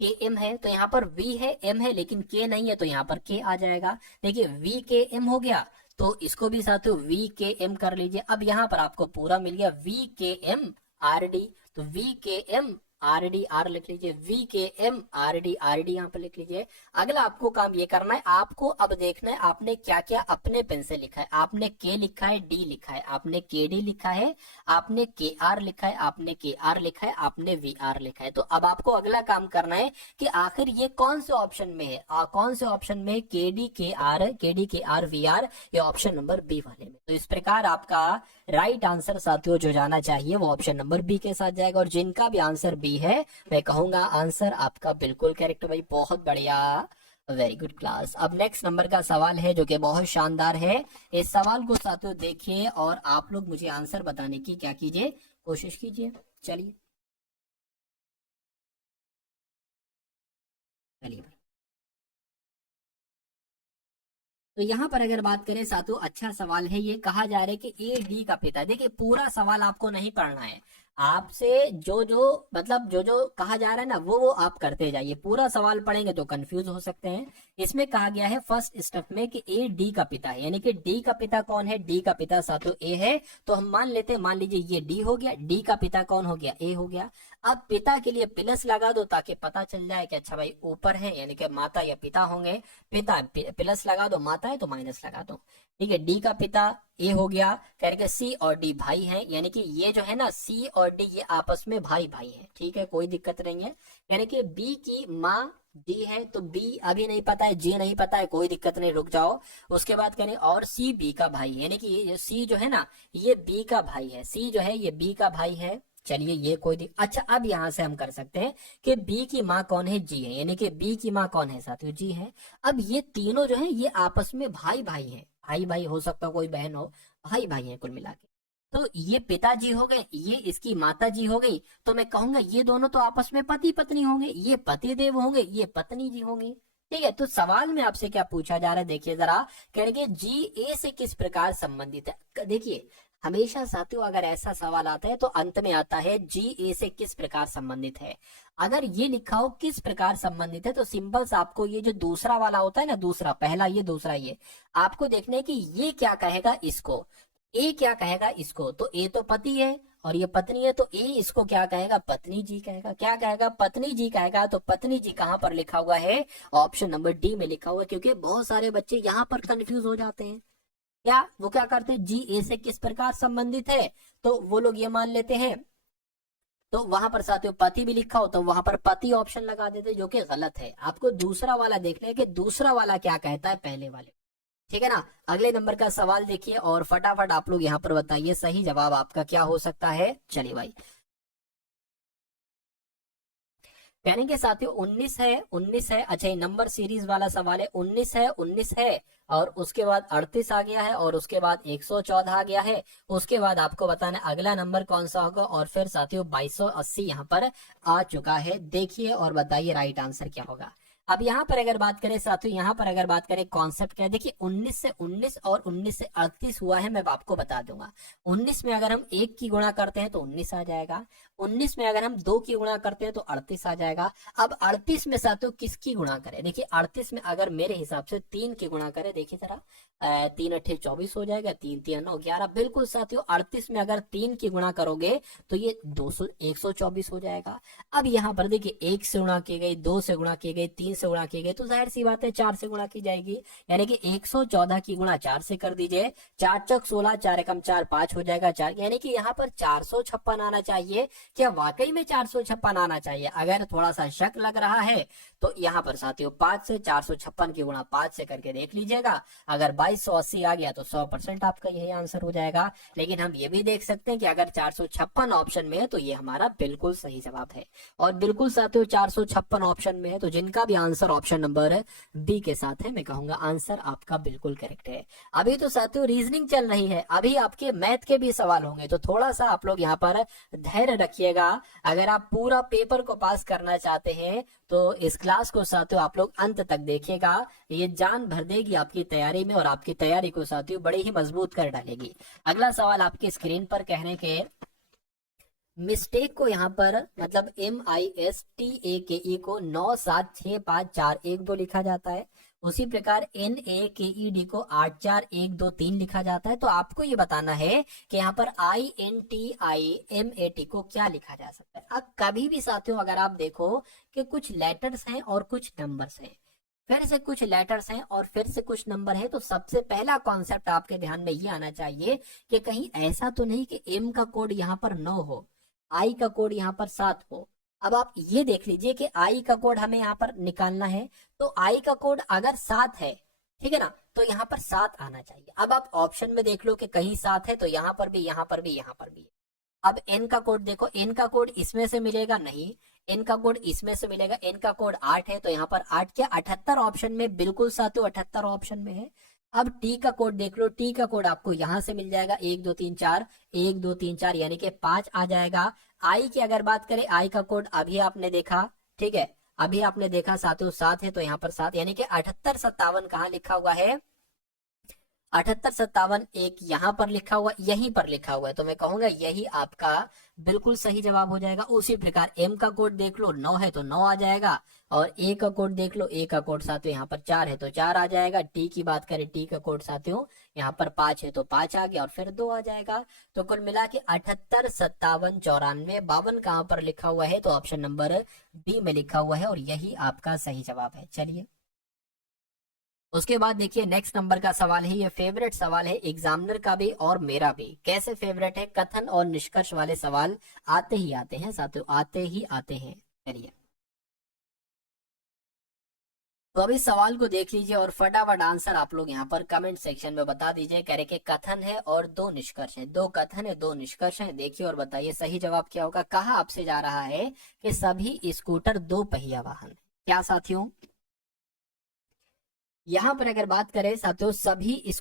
के M है, तो यहाँ पर V है, M है, लेकिन K नहीं है, तो यहाँ पर K आ जाएगा। देखिए V के M हो गया, तो इसको भी साथियों V के M कर लीजिए। अब यहाँ पर आपको पूरा मिल गया V के M आर डी, तो V के M आर डी, आर लिख लीजिए, V के M R D, R D यहाँ पर लिख लीजिए। अगला आपको काम ये करना है, आपको अब देखना है आपने क्या क्या अपने पेन से लिखा है। आपने K लिखा है, D लिखा है, आपने KD लिखा है, आपने KR लिखा है, आपने KR लिखा है, आपने VR लिखा है। तो अब आपको अगला काम करना है कि आखिर ये कौन से ऑप्शन में है, कौन से ऑप्शन में KD KR VR, ये ऑप्शन नंबर बी वाले में। तो इस प्रकार आपका राइट आंसर साथियों जो जाना चाहिए वो ऑप्शन नंबर बी के साथ जाएगा। और जिनका भी आंसर बी है, मैं कहूंगा आंसर आपका बिल्कुल करेक्ट भाई, बहुत बढ़िया, वेरी गुड क्लास। अब नेक्स्ट नंबर का सवाल है जो कि बहुत शानदार है। इस सवाल को साथियों देखिए और आप लोग मुझे आंसर बताने की क्या कीजिए, कोशिश कीजिए। चलिए चलिए, तो यहाँ पर अगर बात करें साथियों, अच्छा सवाल है ये। कहा जा रहा है कि ए डी का पिता, देखिए पूरा सवाल आपको नहीं पढ़ना है, आपसे जो जो मतलब जो जो कहा जा रहा है ना वो आप करते जाइए। पूरा सवाल पढ़ेंगे तो कंफ्यूज हो सकते हैं। इसमें कहा गया है फर्स्ट स्टेप में कि ए डी का पिता है, यानी कि डी का पिता कौन है? डी का पिता साथियों ए है, तो हम मान लेते हैं, मान लीजिए ये डी हो गया, डी का पिता कौन हो गया? ए हो गया। अब पिता के लिए प्लस लगा दो ताकि पता चल जाए कि अच्छा भाई ऊपर है यानी कि माता या पिता होंगे। पिता प्लस लगा दो, माता है तो माइनस लगा दो। ठीक है, डी का पिता ए हो गया, करके सी और डी भाई हैं, यानी कि ये जो है ना सी और डी ये आपस में भाई भाई हैं। ठीक है, कोई दिक्कत नहीं है। यानी कि बी की माँ डी है तो बी अभी नहीं पता है, जी नहीं पता है, कोई दिक्कत नहीं, रुक जाओ। उसके बाद करें और सी बी का भाई, यानी कि ये सी जो है ना ये बी का भाई है, सी जो है ये बी का भाई है। चलिए ये अच्छा, अब यहां से हम कर सकते हैं कि बी की माँ कौन है? जी है, यानी कि बी की माँ कौन है साथियों? जी है। अब ये तीनों जो है ये आपस में भाई भाई हैं, भाई भाई हो सकता कोई बहन हो, भाई भाई हैं कुल मिला के। तो ये पिताजी हो गए, ये इसकी माता जी हो गई, तो मैं कहूंगा ये दोनों तो आपस में पति पत्नी होंगे, ये पति देव होंगे, ये पत्नी जी होंगी। ठीक है, तो सवाल में आपसे क्या पूछा जा रहा है, देखिए जरा, कहेंगे जी ए से किस प्रकार संबंधित है। देखिए हमेशा साथियों अगर ऐसा सवाल आता है तो अंत में आता है जी ए से किस प्रकार संबंधित है। अगर ये लिखा हो किस प्रकार संबंधित है तो सिंपल सा आपको ये जो दूसरा वाला होता है ना, दूसरा, पहला ये दूसरा ये, आपको देखना है कि ये क्या कहेगा इसको, ए क्या कहेगा इसको। तो ए तो पति है और ये पत्नी है, तो ए इसको क्या कहेगा? पत्नी जी कहेगा। क्या कहेगा? पत्नी जी कहेगा। तो पत्नी जी कहां पर लिखा हुआ है? ऑप्शन नंबर डी में लिखा हुआ है, क्योंकि बहुत सारे बच्चे यहाँ पर कंफ्यूज हो जाते हैं। क्या वो क्या करते हैं, जी ए से किस प्रकार संबंधित है तो वो लोग ये मान लेते हैं, तो वहां पर साथियों पति भी लिखा हो तो वहां पर पति ऑप्शन लगा देते, जो कि गलत है। आपको दूसरा वाला देखना है कि दूसरा वाला क्या कहता है पहले वाले। ठीक है ना। अगले नंबर का सवाल देखिए और फटाफट आप लोग यहाँ पर बताइए सही जवाब आपका क्या हो सकता है। चलिए भाई, यानी कि साथियों 19 है, 19 है। अच्छा, ये नंबर सीरीज वाला सवाल है। 19 है, 19 है और उसके बाद 38 आ गया है और उसके बाद 114 आ गया है। उसके बाद आपको बताना है अगला नंबर कौन सा होगा और फिर साथियों 2280 यहाँ पर आ चुका है। देखिए और बताइए राइट आंसर क्या होगा। अब यहाँ पर अगर बात करें साथियों, यहाँ पर अगर बात करें कॉन्सेप्ट क्या है, देखिए 19 से 19 और 19 से 38 हुआ है, मैं आपको बता दूंगा। 19 में अगर हम 1 की गुणा करते हैं तो 19 आ जाएगा, 19 में अगर हम 2 की गुणा करते हैं तो 38 आ जाएगा। अब 38 में साथियों किसकी गुणा करें? देखिए 38 में अगर मेरे हिसाब से 3 की गुणा करें, देखिए जरा, 3 अट्ठे 24 हो जाएगा, 3 3 9 11। बिल्कुल साथियों 38 में अगर 3 की गुणा करोगे तो ये 124 हो जाएगा। अब यहाँ पर देखिए 1 से गुणा की गई, 2 से गुणा की गई, 3 से गुणा की गई, तो जाहिर सी बात है 4 से गुणा की जाएगी, यानी कि 114 की गुणा 4 से कर दीजिए। 4 चौक 16, 4 एकम 4, 5 हो जाएगा 4, यानी कि यहाँ पर 456 आना चाहिए। क्या वाकई में 456 आना चाहिए? अगर थोड़ा सा शक लग रहा है तो यहाँ पर साथियों 5 से 456 की गुणा 5 से करके देख लीजिएगा। अगर 2280 आ गया तो 100% आपका यही आंसर हो जाएगा। लेकिन हम ये भी देख सकते हैं कि अगर 456 ऑप्शन में है तो ये हमारा बिल्कुल सही जवाब है। और बिल्कुल साथियों 456 ऑप्शन में है तो जिनका भी आंसर ऑप्शन नंबर बी के साथ है, मैं कहूंगा आंसर आपका बिल्कुल करेक्ट है। अभी तो साथियों रीजनिंग चल रही है, अभी आपके मैथ के भी सवाल होंगे, तो थोड़ा सा आप लोग यहाँ पर धैर्य रखिएगा। अगर आप पूरा पेपर को पास करना चाहते हैं तो इस क्लास को साथियों आप लोग अंत तक देखिएगा, ये जान भर देगी आपकी तैयारी में और आपकी तैयारी को साथियों बड़ी ही मजबूत कर डालेगी। अगला सवाल आपकी स्क्रीन पर कहने के मिस्टेक को यहाँ पर मतलब MISTAKE को 9765412 लिखा जाता है, उसी प्रकार NAKED को 84123 लिखा जाता है। तो आपको ये बताना है कि यहाँ पर INTIMAT को क्या लिखा जा सकता है। अब कभी भी साथियों अगर आप देखो कि कुछ लेटर्स हैं और कुछ नंबर्स हैं, फिर से कुछ लेटर्स हैं और फिर से कुछ नंबर है, तो सबसे पहला कॉन्सेप्ट आपके ध्यान में ये आना चाहिए कि कहीं ऐसा तो नहीं कि M का कोड यहाँ पर 9 हो, I का कोड यहाँ पर 7 हो। अब आप ये देख लीजिए कि I का कोड हमें यहाँ पर निकालना है, तो I का कोड अगर 7 है, ठीक है ना, तो यहाँ पर 7 आना चाहिए। अब आप ऑप्शन में देख लो कि कहीं 7 है तो यहाँ पर भी, यहाँ पर भी, यहाँ पर भी। अब N का कोड देखो, N का कोड इसमें से मिलेगा नहीं, N का कोड इसमें से मिलेगा, N का कोड 8 है तो यहाँ पर 8 क्या 78 ऑप्शन में, बिल्कुल साथियों 78 ऑप्शन में है। अब T का कोड देख लो, T का कोड आपको यहां से मिल जाएगा 1 2 3 4, 1 2 3 4 यानी कि 5 आ जाएगा। I की अगर बात करें, I का कोड अभी आपने देखा, ठीक है, अभी आपने देखा साथियों 7 है तो यहाँ पर 7, यानी कि 78 57 कहाँ लिखा हुआ है, 78 57 एक यहाँ पर लिखा हुआ, यहीं पर लिखा हुआ है, तो मैं कहूंगा यही आपका बिल्कुल सही जवाब हो जाएगा। उसी प्रकार एम का कोड देख लो, 9 है तो 9 आ जाएगा, और ए का कोड देख लो, ए का कोड साथियों यहाँ पर 4 है तो 4 आ जाएगा। टी की बात करें, टी का कोड साथियों यहाँ पर 5 है तो 5 आ गया, और फिर 2 आ जाएगा। तो कुल मिला के 78 57 94 52 कहाँ पर लिखा हुआ है, तो ऑप्शन नंबर बी में लिखा हुआ है, और यही आपका सही जवाब है। चलिए उसके बाद देखिए नेक्स्ट नंबर का सवाल है, ये फेवरेट सवाल है एग्जामिनर का भी और मेरा भी। कैसे फेवरेट है? कथन और निष्कर्ष वाले सवाल आते ही आते हैं साथियों, आते ही आते हैं। चलिए तो अभी सवाल को देख लीजिए और फटाफट आंसर आप लोग यहाँ पर कमेंट सेक्शन में बता दीजिए। कह रहे कि कथन है और 2 निष्कर्ष है, 2 कथन है 2 निष्कर्ष है। देखिए और बताइए सही जवाब क्या होगा। कहा आपसे जा रहा है कि सभी स्कूटर 2 पहिया वाहन। क्या साथियों? यहाँ पर अगर बात करें साथियों, सभी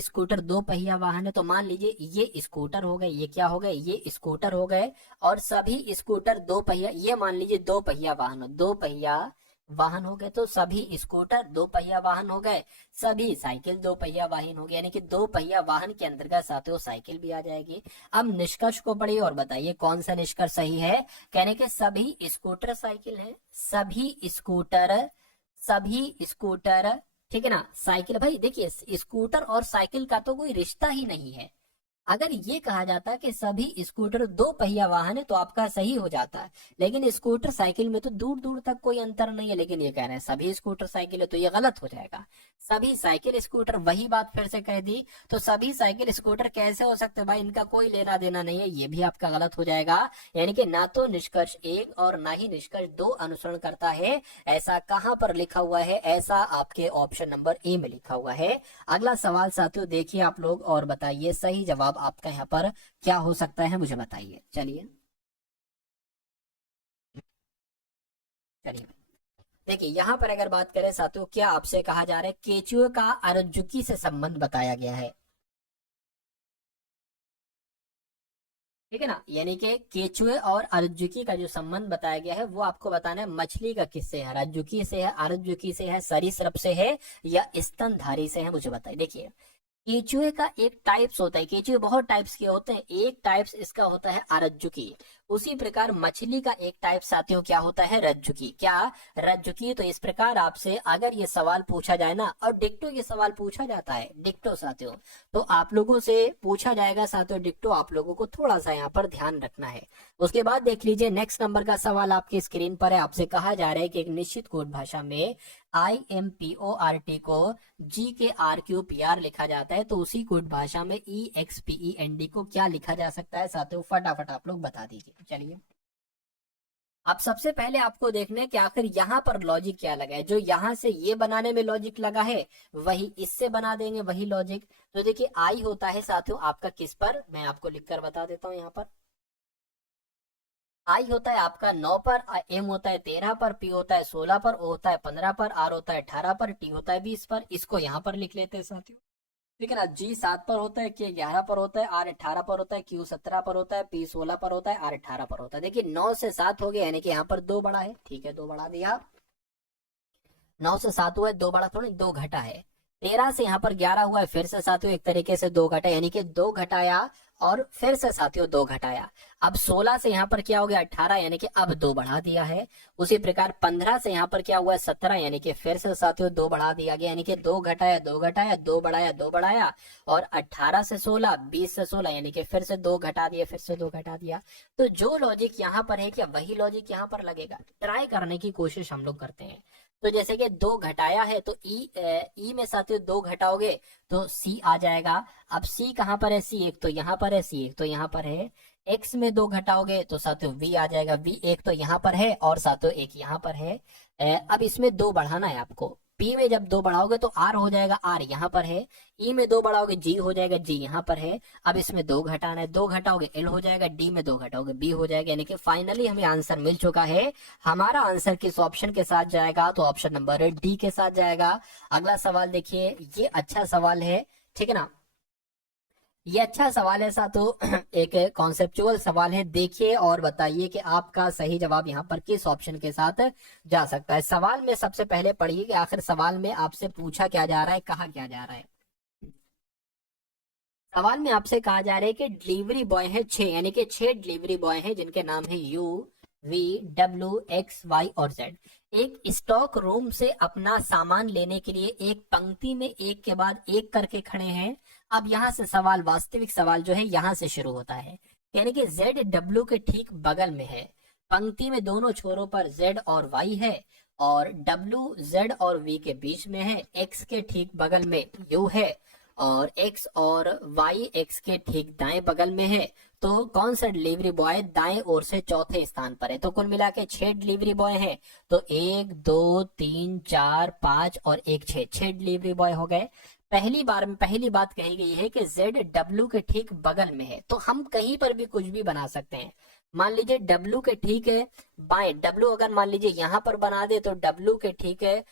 स्कूटर 2 पहिया वाहन है, तो मान लीजिए ये स्कूटर हो गए, ये क्या हो गए, ये स्कूटर हो गए, और सभी स्कूटर 2 पहिया, ये मान लीजिए 2 पहिया वाहन, 2 पहिया वाहन हो गए, तो सभी स्कूटर 2 पहिया वाहन हो गए, सभी साइकिल 2 पहिया वाहन हो गए, यानी कि 2 पहिया वाहन के अंतर्गत साथियों साइकिल भी आ जाएगी। अब निष्कर्ष को पढ़िए और बताइए कौन सा निष्कर्ष सही है। कहने के सभी स्कूटर साइकिल है, सभी स्कूटर, ठीक है ना, साइकिल। भाई देखिए स्कूटर और साइकिल का तो कोई रिश्ता ही नहीं है। अगर ये कहा जाता कि सभी स्कूटर 2 पहिया वाहन है तो आपका सही हो जाता है, लेकिन स्कूटर साइकिल में तो दूर दूर तक कोई अंतर नहीं है, लेकिन ये कह रहे हैं सभी स्कूटर साइकिल है, तो ये गलत हो जाएगा। सभी साइकिल स्कूटर, वही बात फिर से कह दी, तो सभी साइकिल स्कूटर कैसे हो सकते हैं भाई, इनका कोई लेना देना नहीं है, ये भी आपका गलत हो जाएगा। यानी कि ना तो निष्कर्ष 1 और ना ही निष्कर्ष 2 अनुसरण करता है। ऐसा कहां पर लिखा हुआ है? ऐसा आपके ऑप्शन नंबर ए में लिखा हुआ है। अगला सवाल साथियों देखिए आप लोग और बताइए सही जवाब आपका यहाँ पर क्या हो सकता है, मुझे बताइए। चलिए चलिए देखिए यहाँ पर अगर बात करें साथियों, क्या आपसे कहा जा रहा है केचुए का अरजुकी से संबंध बताया गया है, ठीक है ना। यानी कि केचुए और अरजुकी का जो संबंध बताया गया है वो आपको बताना है मछली का किससे है, रज्जुकी से है, अरजुकी से है, सरीसृप से है, या स्तनधारी से है, मुझे बताइए। देखिए केचुए का एक टाइप्स होता है, केचुए बहुत टाइप्स के होते हैं, एक टाइप्स इसका होता है अरज्जुकी। उसी प्रकार मछली का एक टाइप साथियों क्या होता है? रज्जुकी। क्या? रज्जुकी। तो इस प्रकार आपसे अगर ये सवाल पूछा जाए ना, और डिक्टो ये सवाल पूछा जाता है, डिक्टो साथियों, तो आप लोगों से पूछा जाएगा साथियों डिक्टो, आप लोगों को थोड़ा सा यहाँ पर ध्यान रखना है। उसके बाद देख लीजिए नेक्स्ट नंबर का सवाल आपकी स्क्रीन पर है। आपसे कहा जा रहा है कि एक निश्चित कोड भाषा में IMPORT को GKRQPR लिखा जाता है, तो उसी कोड भाषा में EXPEND को क्या लिखा जा सकता है साथियों? फटाफट आप लोग बता दीजिए। चलिए अब सबसे पहले आपको देखना है कि आखिर यहाँ पर लॉजिक क्या लगा है। जो यहाँ से ये बनाने में लॉजिक लगा है वही इससे बना देंगे, वही लॉजिक। तो देखिए आई होता है साथियों आपका किस पर, मैं आपको लिखकर बता देता हूँ। यहाँ पर आई होता है आपका 9 पर, एम होता है 13 पर, पी होता है 16 पर, ओ होता है 15 पर, आर होता है 18 पर, टी होता है 20 पर। इसको यहाँ पर लिख लेते हैं साथियों, ठीक है ना। जी 7 पर होता है, के 11 पर होता है, आर 18 पर होता है, क्यू 17 पर होता है, पी 16 पर होता है, आर 18 पर होता है। देखिए 9 से 7 हो गया, यानी कि यहाँ पर 2 बड़ा है, ठीक है 2 बढ़ा दिया। 9 से 7 हुआ है, 2 बड़ा थोड़ा 2 घटा है। 13 से यहाँ पर 11 हुआ है, फिर से साथियों एक तरीके से 2 घटा, यानी कि 2 घटाया और फिर से साथियों 2 घटाया। अब 16 से यहाँ पर क्या हो गया 18, यानी कि अब 2 बढ़ा दिया है। उसी प्रकार 15 से यहाँ पर क्या हुआ 17, यानी कि फिर से साथियों 2 बढ़ा दिया गया, यानी कि 2 घटाया 2 घटाया 2 बढ़ाया 2 बढ़ाया। और 18 से 16, 20 से 16, यानी कि फिर से 2 घटा दिया, फिर से 2 घटा दिया। तो जो लॉजिक यहाँ पर है क्या वही लॉजिक यहाँ पर लगेगा? ट्राई करने की कोशिश हम लोग करते हैं। तो जैसे कि 2 घटाया है तो ई में साथियों 2 घटाओगे तो सी आ जाएगा। अब सी कहाँ पर है? सी एक तो यहाँ पर है, सी एक तो यहाँ पर है। एक्स में 2 घटाओगे तो साथियों वी आ जाएगा, वी एक तो यहाँ पर है और साथियों एक यहाँ पर है। अब इसमें 2 बढ़ाना है आपको। पी में जब 2 बढ़ाओगे तो आर हो जाएगा, आर यहाँ पर है। ई में 2 बढ़ाओगे जी हो जाएगा, जी यहाँ पर है। अब इसमें 2 घटाना है, 2 घटाओगे एल हो जाएगा, डी में 2 घटाओगे बी हो जाएगा। यानी कि फाइनली हमें आंसर मिल चुका है। हमारा आंसर किस ऑप्शन के साथ जाएगा? तो ऑप्शन नंबर डी के साथ जाएगा। अगला सवाल देखिए, ये अच्छा सवाल है, ठीक है ना। ये अच्छा सवाल है साथियों, एक कॉन्सेप्चुअल सवाल है। देखिए और बताइए कि आपका सही जवाब यहाँ पर किस ऑप्शन के साथ जा सकता है। सवाल में सबसे पहले पढ़िए कि आखिर सवाल में आपसे पूछा क्या जा रहा है, कहा क्या जा रहा है। सवाल में आपसे कहा जा रहा है कि डिलीवरी बॉय है 6, यानी कि 6 डिलीवरी बॉय हैं जिनके नाम है U, V, W, X, Y और जेड। एक स्टॉक रूम से अपना सामान लेने के लिए एक पंक्ति में एक के बाद एक करके खड़े हैं। अब यहाँ से सवाल, वास्तविक सवाल जो है यहाँ से शुरू होता है, यानी कि जेड डब्ल्यू के ठीक बगल में है। पंक्ति में दोनों छोरों पर जेड और वाई है और डब्ल्यू जेड और वी के बीच में है। एक्स के ठीक बगल में यू है और एक्स और वाई एक्स के ठीक दाएं बगल में है। तो कौन सा डिलीवरी बॉय दाएं ओर से चौथे स्थान पर है? तो कुल मिला के 6 डिलीवरी बॉय हैं। तो 1 2 3 4 5 और 1 6 डिलीवरी बॉय हो गए। पहली बार में पहली बात कही गई है कि जेड डब्ल्यू के ठीक बगल में है, तो हम कहीं पर भी कुछ भी बना सकते हैं। मान लीजिए डब्ल्यू के ठीक है बाएं, डब्ल्यू अगर मान लीजिए यहाँ पर बना दे तो डब्ल्यू के ठीक है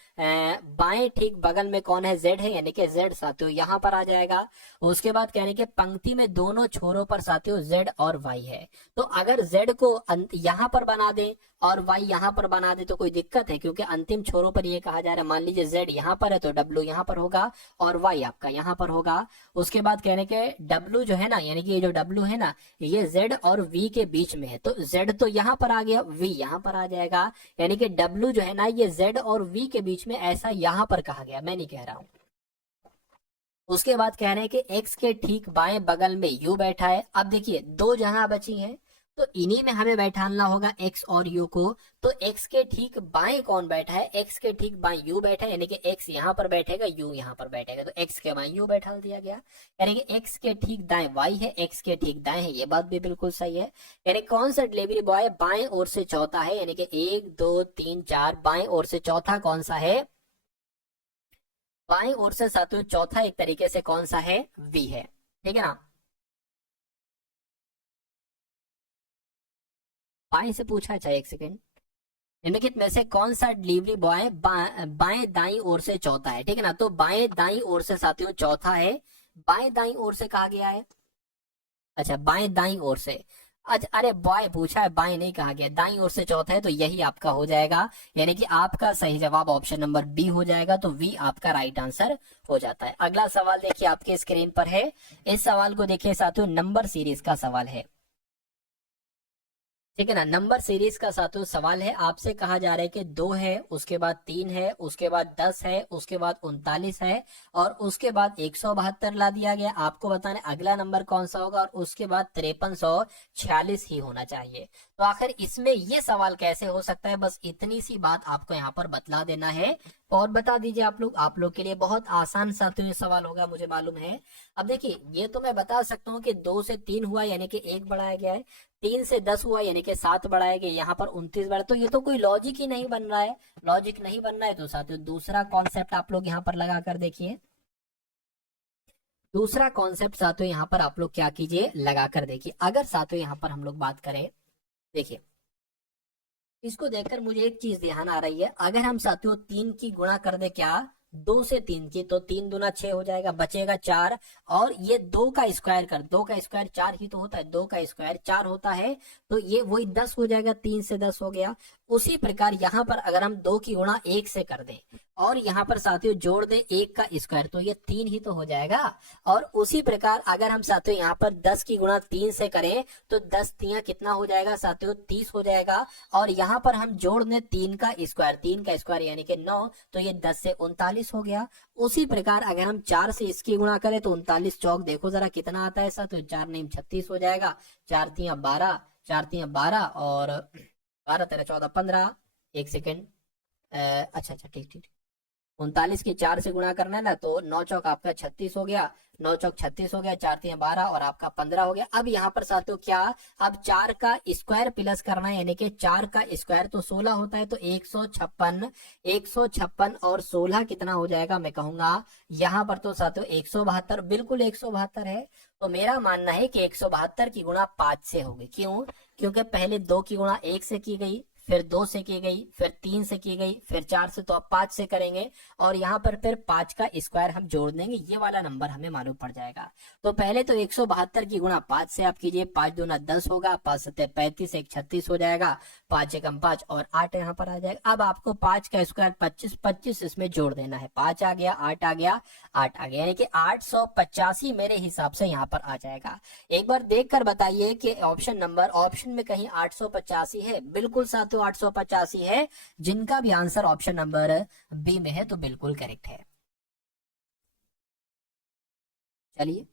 बाएं ठीक बगल में कौन है? जेड है, यानी कि जेड साथियों यहाँ पर आ जाएगा। उसके बाद कहने के पंक्ति में दोनों छोरों पर साथियों जेड और वाई है। तो अगर जेड को यहाँ पर बना दे और वाई यहाँ पर बना दे तो कोई दिक्कत है, क्योंकि अंतिम छोरों पर ये कहा जा रहा है, मान लीजिए जेड यहाँ पर है तो डब्ल्यू यहाँ पर होगा और वाई आपका यहाँ पर होगा। उसके बाद कहने के डब्ल्यू जो है ना, यानी कि ये जो डब्ल्यू है ना, ये जेड और वी के बीच में है। तो जेड तो यहाँ पर आ गया, वी यहाँ पर आ जाएगा, यानी कि डब्ल्यू जो है ना ये जेड और वी के बीच में, ऐसा यहाँ पर कहा गया, मैं नहीं कह रहा हूं। उसके बाद कह रहे हैं कि एक्स के ठीक बाएं बगल में यू बैठा है। अब देखिए 2 जगह बची हैं तो इन्हीं में हमें बैठाना होगा एक्स और यू को। तो एक्स के ठीक बाएं कौन बैठा है? एक्स के ठीक बाएं यू बैठा है, यानी कि एक्स यहाँ पर बैठेगा, यू यहाँ पर बैठेगा, तो एक्स के बाएं यू बैठा दिया गया। यानी कि एक्स के ठीक दाएं वाई है, एक्स के ठीक दाएं है, ये बात भी बिल्कुल सही है। यानी कौन सा डिलीवरी बॉय बाएं ओर से चौथा है? यानी कि 1 2 3 4 बाएं ओर से चौथा कौन सा है? बाएं ओर से साथियों चौथा एक तरीके से कौन सा है? वी है, ठीक है ना। बाएं से पूछा, चाहे एक सेकेंड, निम्नलिखित में से कौन सा डिलीवरी बॉय बाएं दाई ओर से चौथा है? ठीक है ना, तो बाएं दाई ओर से साथियों चौथा है। बाएं दाई ओर से कहा गया है, अच्छा बाएं दाई ओर से, अच्छा अरे बॉय पूछा है, बाएं नहीं कहा गया, दाई ओर से चौथा है, तो यही आपका हो जाएगा, यानी कि आपका सही जवाब ऑप्शन नंबर बी हो जाएगा। तो वी आपका राइट आंसर हो जाता है। अगला सवाल देखिए आपके स्क्रीन पर है। इस सवाल को देखिए साथियों, नंबर सीरीज का सवाल है, ठीक है ना। नंबर सीरीज का साथियों सवाल है, आपसे कहा जा रहा है कि 2 है, उसके बाद 3 है, उसके बाद 10 है, उसके बाद 39 है और उसके बाद 172 ला दिया गया। आपको बताना है अगला नंबर कौन सा होगा और उसके बाद 5346 ही होना चाहिए। तो आखिर इसमें ये सवाल कैसे हो सकता है, बस इतनी सी बात आपको यहाँ पर बतला देना है और बता दीजिए आप लोग के लिए बहुत आसान साथियों ये सवाल होगा, मुझे मालूम है। अब देखिए ये तो मैं बता सकता हूँ कि 2 से 3 हुआ यानी कि 1 बढ़ाया गया है, 3 से 10 हुआ यानी कि 7 बढ़ाया गया, यहाँ पर 29 बढ़ा, तो ये तो कोई लॉजिक ही नहीं बन रहा है। लॉजिक नहीं बन रहा है तो साथियों दूसरा कॉन्सेप्ट आप लोग यहाँ पर लगा कर देखिए। दूसरा कॉन्सेप्ट साथियों यहाँ पर आप लोग क्या कीजिए, लगा कर देखिए। अगर साथियों यहाँ पर हम लोग बात करें, देखिए इसको देखकर मुझे एक चीज ध्यान आ रही है, अगर हम साथियों 3 की गुणा कर दे क्या 2 से 3 की, तो 3 दूना 6 हो जाएगा, बचेगा 4 और ये 2 का स्क्वायर कर, 2 का स्क्वायर 4 ही तो होता है, 2 का स्क्वायर 4 होता है, तो ये वही 10 हो जाएगा, 3 से 10 हो गया। उसी प्रकार यहाँ पर अगर हम 2 की गुणा 1 से कर दें और यहाँ पर साथियों जोड़ दें 1 का स्क्वायर, तो ये 3 ही तो हो जाएगा। और उसी प्रकार अगर हम साथियों यहाँ पर 10 की गुणा 3 से करें तो 10 तियां कितना हो जाएगा साथियों, 30 हो जाएगा। और यहाँ पर हम जोड़ दें 3 का स्क्वायर यानी कि 9, तो ये 10 से 39 हो गया। उसी प्रकार अगर हम 4 से इसकी गुणा करें तो 39 चौक देखो जरा कितना आता है साथियों, 4 नहीं 36 हो जाएगा, 4 तियां 12, 4 तियां 12 और 12 13 14 15, एक सेकेंड, अच्छा ठीक 39 की 4 से गुणा करना है ना, तो 9 चौक आपका 36 हो गया, 9 चौक 36 हो गया, 4 तियां 12 और आपका 15 हो गया। अब यहाँ पर साथियों क्या, अब 4 का स्क्वायर प्लस करना है, यानी कि 4 का स्क्वायर तो 16 होता है, तो 156 और 16 कितना हो जाएगा, मैं कहूंगा यहाँ पर तो साथियों 172, बिल्कुल 172 है। तो मेरा मानना है कि 172 की गुणा 5 से होगी। क्यों? क्योंकि पहले 2 की गुणा 1 से की गई, फिर 2 से की गई, फिर 3 से की गई, फिर 4 से, तो अब 5 से करेंगे और यहाँ पर फिर 5 का स्क्वायर हम जोड़ देंगे, ये वाला नंबर हमें मालूम पड़ जाएगा। तो पहले तो 172 की गुणा 5 से आप कीजिए, 5 दूना 10 होगा, 5 सत्ते 35, 1 36 हो जाएगा, 5 एकम 5 और 8 यहाँ पर आ जाएगा। अब आपको 5 का स्क्वायर 25, 25 इसमें जोड़ देना है, 5 आ गया, 8 आ गया, 8 आ गया, यानी कि 885 मेरे हिसाब से यहाँ पर आ जाएगा। एक बार देख कर बताइए कि ऑप्शन में कहीं 885 है? बिल्कुल साथियों 885 है, जिनका भी आंसर ऑप्शन नंबर बी में है तो बिल्कुल करेक्ट है। चलिए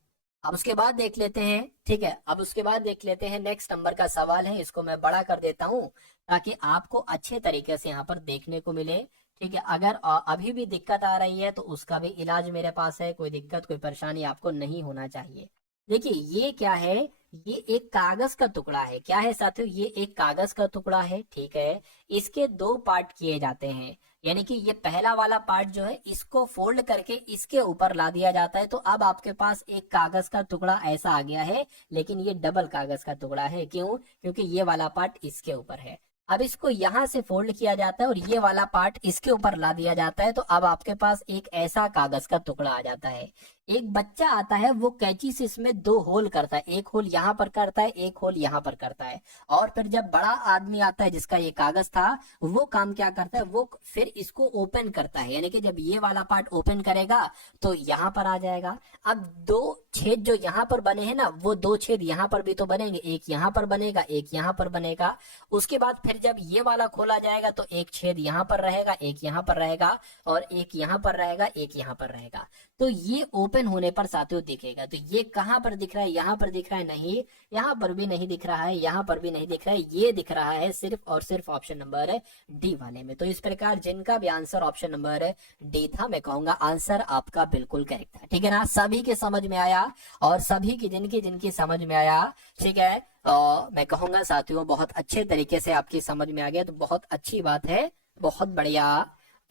अब उसके बाद देख लेते हैं, ठीक है, अब उसके बाद देख लेते हैं नेक्स्ट नंबर का सवाल है, इसको मैं बड़ा कर देता हूं ताकि आपको अच्छे तरीके से यहाँ पर देखने को मिले। ठीक है, अगर अभी भी दिक्कत आ रही है तो उसका भी इलाज मेरे पास है, कोई दिक्कत कोई परेशानी आपको नहीं होना चाहिए। देखिए ये क्या है, ये एक कागज का टुकड़ा है। क्या है साथियों, ये एक कागज का टुकड़ा है, ठीक है। इसके 2 पार्ट किए जाते हैं, यानी कि ये पहला वाला पार्ट जो है इसको फोल्ड करके इसके ऊपर ला दिया जाता है, तो अब आपके पास एक कागज का टुकड़ा ऐसा आ गया है, लेकिन ये डबल कागज का टुकड़ा है। क्यों? क्योंकि ये वाला पार्ट इसके ऊपर है। अब इसको यहां से फोल्ड किया जाता है और ये वाला पार्ट इसके ऊपर ला दिया जाता है, तो अब आपके पास एक ऐसा कागज का टुकड़ा आ जाता है। एक बच्चा आता है, वो कैंची से इसमें 2 होल करता है, एक होल यहाँ पर करता है, एक होल यहाँ पर करता है, और फिर जब बड़ा आदमी आता है जिसका ये कागज था, वो काम क्या करता है, वो फिर इसको ओपन करता है, यानी कि जब ये वाला पार्ट ओपन करेगा तो यहाँ पर आ जाएगा। अब 2 छेद जो यहाँ पर बने हैं ना, वो 2 छेद यहाँ पर भी तो बनेंगे, एक यहाँ पर बनेगा, एक यहाँ पर बनेगा। उसके बाद फिर जब ये वाला खोला जाएगा तो एक छेद यहाँ पर रहेगा, एक यहाँ पर रहेगा, और एक यहाँ पर रहेगा, एक यहाँ पर रहेगा। तो ये ओपन होने पर साथियों दिखेगा। तो ये कहां पर दिख रहा है? यहाँ पर दिख रहा है? नहीं, यहाँ पर भी नहीं दिख रहा है, यहाँ पर भी नहीं दिख रहा है, ये दिख रहा है सिर्फ और सिर्फ ऑप्शन नंबर डी वाले में। तो इस प्रकार जिनका भी आंसर ऑप्शन नंबर डी था, मैं कहूंगा आंसर आपका बिल्कुल करेक्ट था। ठीक है ना, सभी के समझ में आया, और सभी की जिनकी जिनकी समझ में आया, ठीक है, मैं कहूंगा साथियों बहुत अच्छे तरीके से आपकी समझ में आ गया, तो बहुत अच्छी बात है, बहुत बढ़िया,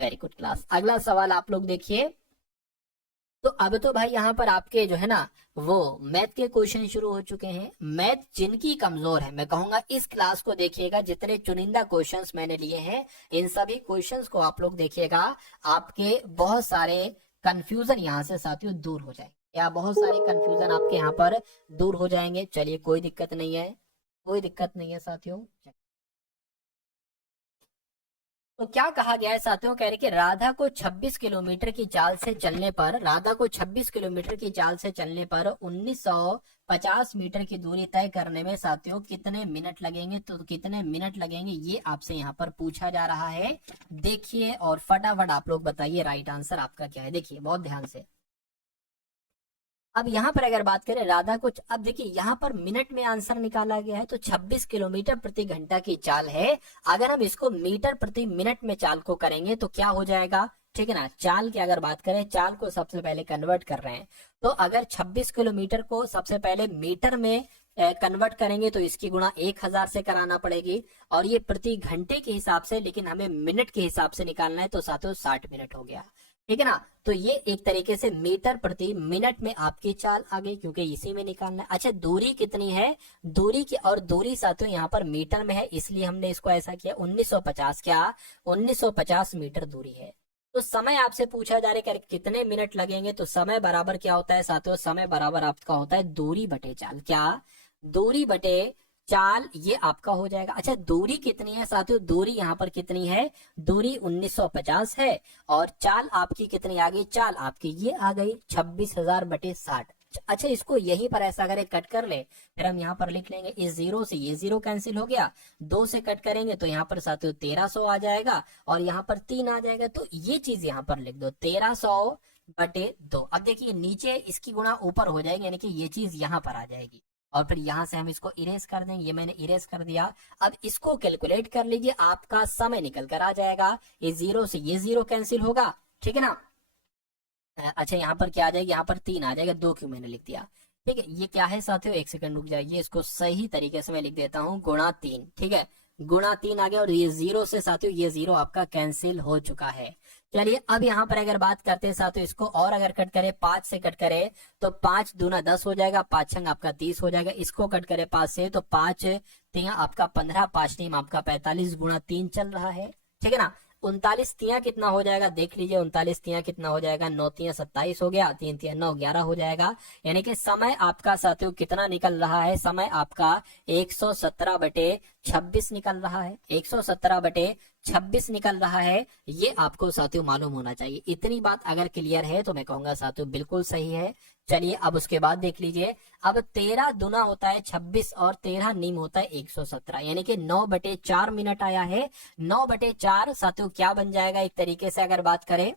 वेरी गुड क्लास। अगला सवाल आप लोग देखिए। तो अब तो भाई यहाँ पर आपके जो है ना वो मैथ के क्वेश्चन शुरू हो चुके हैं। मैथ जिनकी कमजोर है, मैं कहूंगा इस क्लास को देखिएगा, जितने चुनिंदा क्वेश्चंस मैंने लिए हैं इन सभी क्वेश्चंस को आप लोग देखिएगा, आपके बहुत सारे कंफ्यूजन यहाँ से साथियों दूर हो जाए, या बहुत सारे कंफ्यूजन आपके यहाँ पर दूर हो जाएंगे। चलिए कोई दिक्कत नहीं है, कोई दिक्कत नहीं है साथियों। तो क्या कहा गया है साथियों, कह रहे कि राधा को 26 किलोमीटर की चाल से चलने पर, राधा को 26 किलोमीटर की चाल से चलने पर 1950 मीटर की दूरी तय करने में साथियों कितने मिनट लगेंगे? तो कितने मिनट लगेंगे ये आपसे यहाँ पर पूछा जा रहा है। देखिए और फटाफट आप लोग बताइए राइट आंसर आपका क्या है। देखिए बहुत ध्यान से, अब यहाँ पर अगर बात करें राधा को, अब देखिए यहाँ पर मिनट में आंसर निकाला गया है, तो 26 किलोमीटर प्रति घंटा की चाल है। अगर हम इसको मीटर प्रति मिनट में चाल को करेंगे तो क्या हो जाएगा? ठीक है ना, चाल की अगर बात करें, चाल को सबसे पहले कन्वर्ट कर रहे हैं, तो अगर 26 किलोमीटर को सबसे पहले मीटर में कन्वर्ट करेंगे तो इसकी गुणा 1000 से कराना पड़ेगी, और ये प्रति घंटे के हिसाब से, लेकिन हमें मिनट के हिसाब से निकालना है, तो साथियों 60 मिनट हो गया। ठीक है ना, तो ये एक तरीके से मीटर प्रति मिनट में आपकी चाल आ गई, क्योंकि इसी में निकालना है। अच्छा दूरी कितनी है? दूरी की, और दूरी साथियों यहाँ पर मीटर में है, इसलिए हमने इसको ऐसा किया 1950, क्या 1950 मीटर दूरी है। तो समय आपसे पूछा जा रहा है कितने मिनट लगेंगे, तो समय बराबर क्या होता है साथियों, समय बराबर आपका होता है दूरी बटे चाल। क्या? दूरी बटे चाल, ये आपका हो जाएगा। अच्छा दूरी कितनी है साथियों? दूरी यहाँ पर कितनी है? दूरी 1950 है, और चाल आपकी कितनी आ गई? चाल आपकी ये आ गई 26,000 बटे 60। अच्छा इसको यहीं पर ऐसा करें, कट कर ले, फिर हम यहाँ पर लिख लेंगे, इस 0 से ये 0 कैंसिल हो गया, 2 से कट करेंगे तो यहाँ पर साथियों 1300 आ जाएगा, और यहाँ पर 3 आ जाएगा, तो ये चीज यहाँ पर लिख दो 1300 बटे 2। अब देखिए नीचे इसकी गुणा ऊपर हो जाएगी, यानी कि ये चीज यहाँ पर आ जाएगी, और फिर यहां से हम इसको इरेज कर देंगे, ये मैंने इरेज कर दिया। अब इसको कैलकुलेट कर लीजिए, आपका समय निकल कर आ जाएगा, ये 0 से ये 0 कैंसिल होगा, ठीक है ना। अच्छा यहाँ पर क्या आ जाएगा? यहाँ पर 3 आ जाएगा, 2 क्यों मैंने लिख दिया, ठीक है। ये क्या है साथियों, एक सेकंड रुक जाइए, इसको सही तरीके से मैं लिख देता हूँ, गुणा 3, ठीक है, गुणा 3 आ गया और ये 0 से साथियों ये 0 आपका कैंसिल हो चुका है। चलिए अब यहाँ पर अगर बात करते हैं साथियों, इसको और अगर कट करें 5 से कट करें तो 5 दूना 10 हो जाएगा, 5 छंग आपका 30 हो जाएगा। इसको कट करें 5 से तो 5 तिया आपका 15, 5 टीम आपका 45 गुणा 3 चल रहा है, ठीक है ना। 39 तिया कितना हो जाएगा देख लीजिए, 39 तिया कितना हो जाएगा, 9 तिया 27 हो गया, 3 तिया 9 11 हो जाएगा। यानी कि समय आपका साथियों कितना निकल रहा है, समय आपका 117/26 निकल रहा है, 117/26 निकल रहा है। ये आपको साथियों मालूम होना चाहिए। इतनी बात अगर क्लियर है तो मैं कहूंगा साथियों बिल्कुल सही है। चलिए अब उसके बाद देख लीजिए, अब 13 दुना होता है 26 और 13 नीम होता है 117, यानी कि 9/4 मिनट आया है। 9/4 साथियों क्या बन जाएगा, एक तरीके से अगर बात करें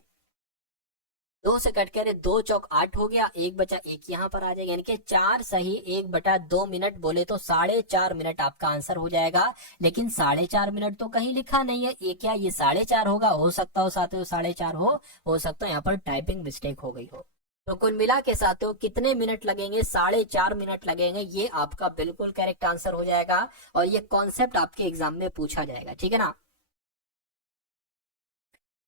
2 से कट करे 2 चौक 8 हो गया, 1 बचा 1 यहाँ पर आ जाएगा, यानी कि 4 सही 1/2 मिनट बोले तो 4.5 मिनट आपका आंसर हो जाएगा। लेकिन 4.5 मिनट तो कहीं लिखा नहीं है, ये क्या ये 4.5 होगा, हो सकता हो साथियों 4.5 हो सकता है यहाँ पर टाइपिंग मिस्टेक हो गई हो। तो कुल मिला के साथियों कितने मिनट लगेंगे, 4.5 मिनट लगेंगे, ये आपका बिल्कुल करेक्ट आंसर हो जाएगा और ये कॉन्सेप्ट आपके एग्जाम में पूछा जाएगा, ठीक है ना।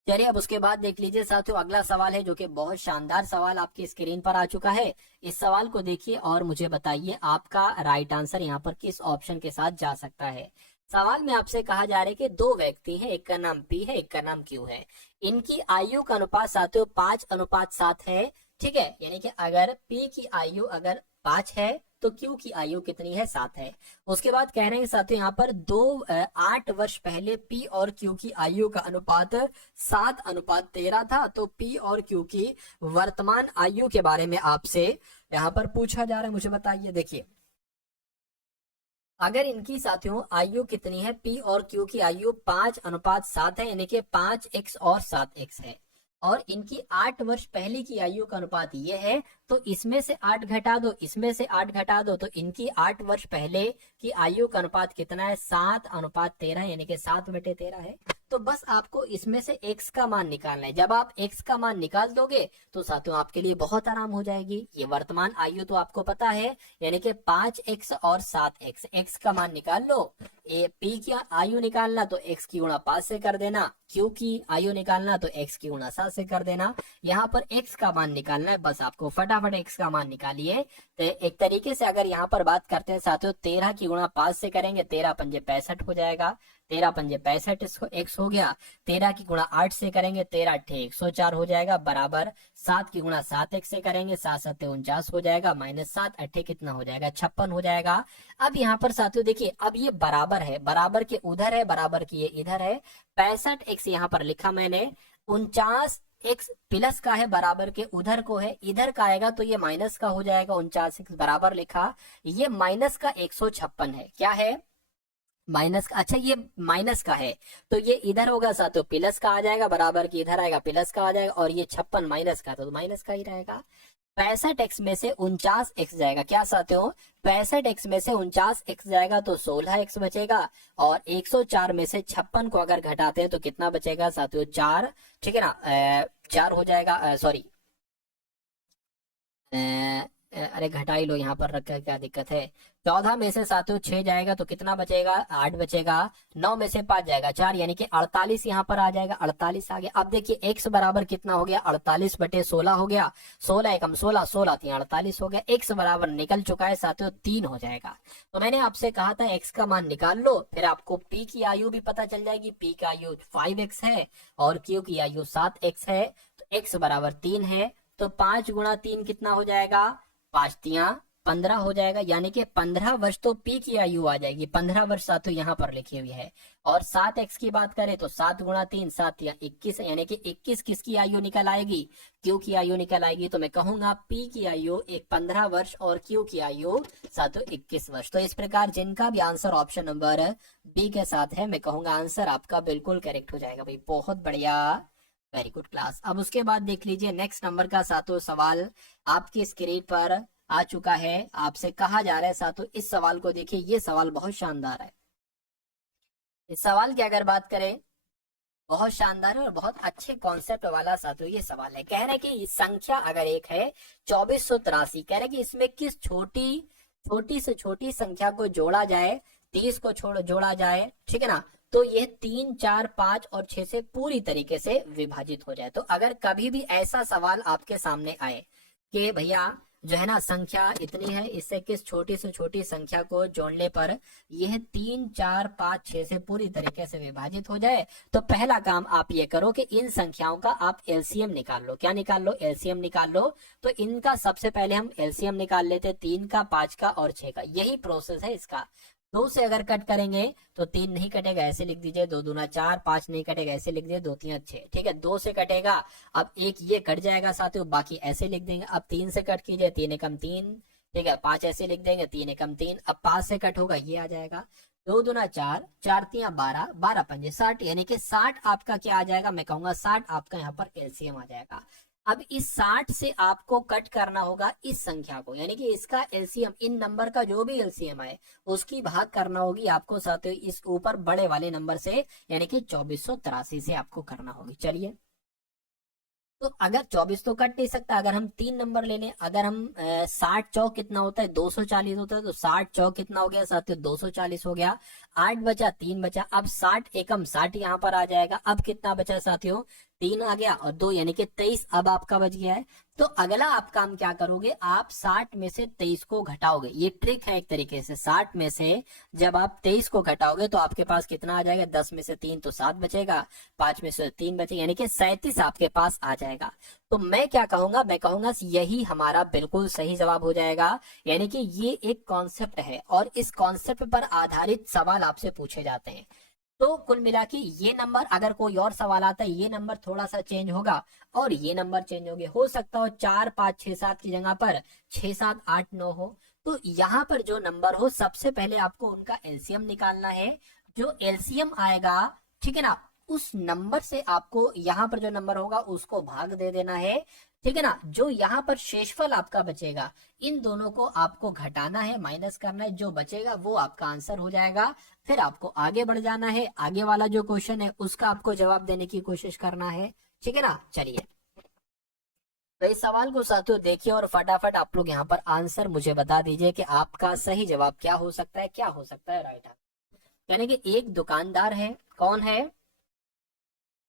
चलिए अब उसके बाद देख लीजिए साथियों, अगला सवाल है जो कि बहुत शानदार सवाल आपकी स्क्रीन पर आ चुका है। इस सवाल को देखिए और मुझे बताइए आपका राइट आंसर यहाँ पर किस ऑप्शन के साथ जा सकता है। सवाल में आपसे कहा जा रहा है कि दो व्यक्ति हैं, एक का नाम पी है, एक का नाम क्यू है। इनकी आयु का अनुपात साथियों 5:7 है, ठीक है। यानी कि अगर पी की आयु अगर 5 है तो क्यू की आयु कितनी है, 7 है। उसके बाद कह रहे हैं साथियों यहाँ पर 8 वर्ष पहले पी और क्यू की आयु का अनुपात 7:13 था। तो पी और क्यू की वर्तमान आयु के बारे में आपसे यहाँ पर पूछा जा रहा है, मुझे बताइए। देखिए अगर इनकी साथियों आयु कितनी है, पी और क्यू की आयु 5:7 है, यानी कि 5x और 7x है, और इनकी 8 वर्ष पहले की आयु का अनुपात ये है, तो इसमें से 8 घटा दो, इसमें से 8 घटा दो, तो इनकी 8 वर्ष पहले की आयु का अनुपात कितना है, 7:13, यानी कि 7/13 है। तो बस आपको इसमें से x का मान निकालना है। जब आप x का मान निकाल दोगे तो साथियों आपके लिए बहुत आराम हो जाएगी। ये वर्तमान आयु तो आपको पता है, यानी कि 5x और 7x, x का मान निकाल लो। p की आयु निकालना तो x की गुणा 5 से कर देना, q की आयु निकालना तो x की गुणा 7 से कर देना। यहाँ पर x का मान निकालना है, बस आपको फटाफट x का मान निकालिए। तो एक तरीके से अगर यहाँ पर बात करते हैं साथियों, 13 की गुणा 5 से करेंगे, 13 पंजे 65 हो जाएगा, 13 पंजे 65 x हो गया। 13 की गुणा 8 से करेंगे, 13 अट्ठे 104 हो जाएगा, बराबर 7 की गुणा 7x से करेंगे, 7 सत्ते 49 हो जाएगा, -7 अट्ठे कितना हो जाएगा, 56 हो जाएगा। अब यहाँ पर साथियों देखिए, अब ये बराबर है, बराबर के उधर है, बराबर की ये इधर है। 65x यहाँ पर लिखा मैंने, 49x प्लस का है, बराबर के उधर को है, इधर का आएगा तो ये माइनस का हो जाएगा। 49x बराबर लिखा, ये माइनस का 156 है, क्या है माइनस का, अच्छा ये माइनस का है तो ये इधर होगा साथियों प्लस का आ जाएगा, बराबर की इधर आएगा प्लस का आ जाएगा, और ये 56 माइनस का तो माइनस का ही रहेगा। 65x में से 49x जाएगा, क्या साथियों 65x में से 49x जाएगा तो 16x बचेगा, और 104 में से 56 को अगर घटाते हैं तो कितना बचेगा साथियों 4, ठीक है ना। 4 हो जाएगा, सॉरी अरे घटा ही लो, यहाँ पर रखकर क्या दिक्कत है। 14 में से साथियों 6 जाएगा तो कितना बचेगा, 8 बचेगा। 9 में से 5 जाएगा 4, यानी कि 48 यहाँ पर आ जाएगा, 48 आ गया। अब देखिए x बराबर कितना हो गया, 48/16 हो गया, 16 एकम 16, 16 3 48 हो गया। x बराबर निकल चुका है साथियों 3 हो जाएगा। तो मैंने आपसे कहा था x का मान निकाल लो, फिर आपको p की आयु भी पता चल जाएगी। p की आयु 5x है और q की आयु 7x है, तो x बराबर 3 है। तो 5 गुणा 3 कितना हो जाएगा, 5 तिया 15 हो जाएगा, यानी कि 15 वर्ष तो पी की आयु आ जाएगी, 15 वर्ष साथियों यहाँ पर लिखी हुई है। और 7x की बात करें तो 7 गुणा 3 7 या 21 है, यानी कि 21 किसकी आयु निकल आएगी, क्यू की आयु निकल आएगी। तो मैं कहूंगा पी की आयु 15 वर्ष और क्यू की आयु साथियों 21 वर्ष। तो इस प्रकार जिनका भी आंसर ऑप्शन नंबर बी के साथ है, मैं कहूंगा आंसर आपका बिल्कुल करेक्ट हो जाएगा भाई, बहुत बढ़िया, वेरी गुड क्लास। अब उसके बाद देख लीजिए नेक्स्ट नंबर का साथियों सवाल आपकी स्क्रीन पर आ चुका है। आपसे कहा जा रहा है साथियों, इस सवाल को देखिए, ये सवाल बहुत शानदार है। इस सवाल की अगर बात करें, बहुत शानदार है और बहुत अच्छे कॉन्सेप्ट वाला साथियों ये सवाल है। कह रहे हैं कि संख्या अगर एक है 2483, कह रहे हैं कि इसमें किस छोटी से छोटी संख्या को जोड़ा जाए 30 को जोड़ा जाए, ठीक है ना, तो ये 3, 4, 5 और 6 से पूरी तरीके से विभाजित हो जाए। तो अगर कभी भी ऐसा सवाल आपके सामने आए कि भैया जो है ना संख्या इतनी है, इससे किस छोटी से छोटी संख्या को जोड़ने पर यह 3, 4, 5, 6 से पूरी तरीके से विभाजित हो जाए, तो पहला काम आप ये करो कि इन संख्याओं का आप एलसीएम निकाल लो। क्या निकाल लो? एलसीएम निकाल लो। तो इनका सबसे पहले हम एलसीएम निकाल लेते, 3 का, 5 का और 6 का। यही प्रोसेस है इसका। 2 से अगर कट करेंगे तो 3 नहीं कटेगा, ऐसे लिख दीजिए, 2 दूना 4, 5 नहीं कटेगा, ऐसे लिख दिए, 2 3 6, ठीक है। 2 से कटेगा, अब एक ये कट जाएगा साथियों, बाकी ऐसे लिख देंगे। अब 3 से कट कीजिए, 3 एकम 3, ठीक है, 5 ऐसे लिख देंगे, 3 एकम 3। अब 5 से कट होगा, ये आ जाएगा, 2 दूना 4, 4 3 12, 12 पंजे 60, यानी कि 60 आपका क्या आ जाएगा, मैं कहूंगा 60 आपका यहाँ पर एलसीएम आ जाएगा। अब इस 60 से आपको कट करना होगा इस संख्या को, यानी कि इसका एलसीएम, इन नंबर का जो भी एलसीएम आए उसकी भाग करना होगी आपको साथियों इस ऊपर बड़े वाले नंबर से, यानी कि 2483 से आपको करना होगी। चलिए, तो अगर 24 तो कट नहीं सकता, अगर हम 3 नंबर ले लें, अगर हम 60 चौक कितना होता है, 240 होता है, तो 60 चौक कितना हो गया साथियों, 240 हो गया। 8 बचा, 3 बचा, अब 60 एकम 60 यहाँ पर आ जाएगा। अब कितना बचा साथियों, 3 आ गया और 2 यानी कि 23 अब आपका बच गया है। तो अगला आप काम क्या करोगे, आप 60 में से 23 को घटाओगे। ये ट्रिक है एक तरीके से, 60 में से जब आप 23 को घटाओगे तो आपके पास कितना आ जाएगा, 10 में से 3 तो 7 बचेगा, 5 में से 3 बचेगा, यानी कि 37 आपके पास आ जाएगा। तो मैं क्या कहूंगा, मैं कहूंगा यही हमारा बिल्कुल सही जवाब हो जाएगा। यानी कि ये एक कॉन्सेप्ट है और इस कॉन्सेप्ट पर आधारित सवाल आपसे पूछे जाते हैं। तो कुल मिला के ये नंबर, अगर कोई और सवाल आता है, ये नंबर थोड़ा सा चेंज होगा और ये नंबर चेंज होंगे। हो सकता हो 4 5 6 7 की जगह पर 6 7 8 9 हो। तो यहाँ पर जो नंबर हो, सबसे पहले आपको उनका एलसीएम निकालना है। जो एलसीएम आएगा, ठीक है ना, उस नंबर से आपको यहाँ पर जो नंबर होगा उसको भाग दे देना है, ठीक है ना। जो यहाँ पर शेषफल आपका बचेगा, इन दोनों को आपको घटाना है, माइनस करना है, जो बचेगा वो आपका आंसर हो जाएगा। फिर आपको आगे बढ़ जाना है, आगे वाला जो क्वेश्चन है उसका आपको जवाब देने की कोशिश करना है, ठीक है ना। चलिए, तो इस सवाल को साथियों देखिए और फटाफट आप लोग यहाँ पर आंसर मुझे बता दीजिए कि आपका सही जवाब क्या हो सकता है, क्या हो सकता है राइट आंसर। यानी कि एक दुकानदार है, कौन है,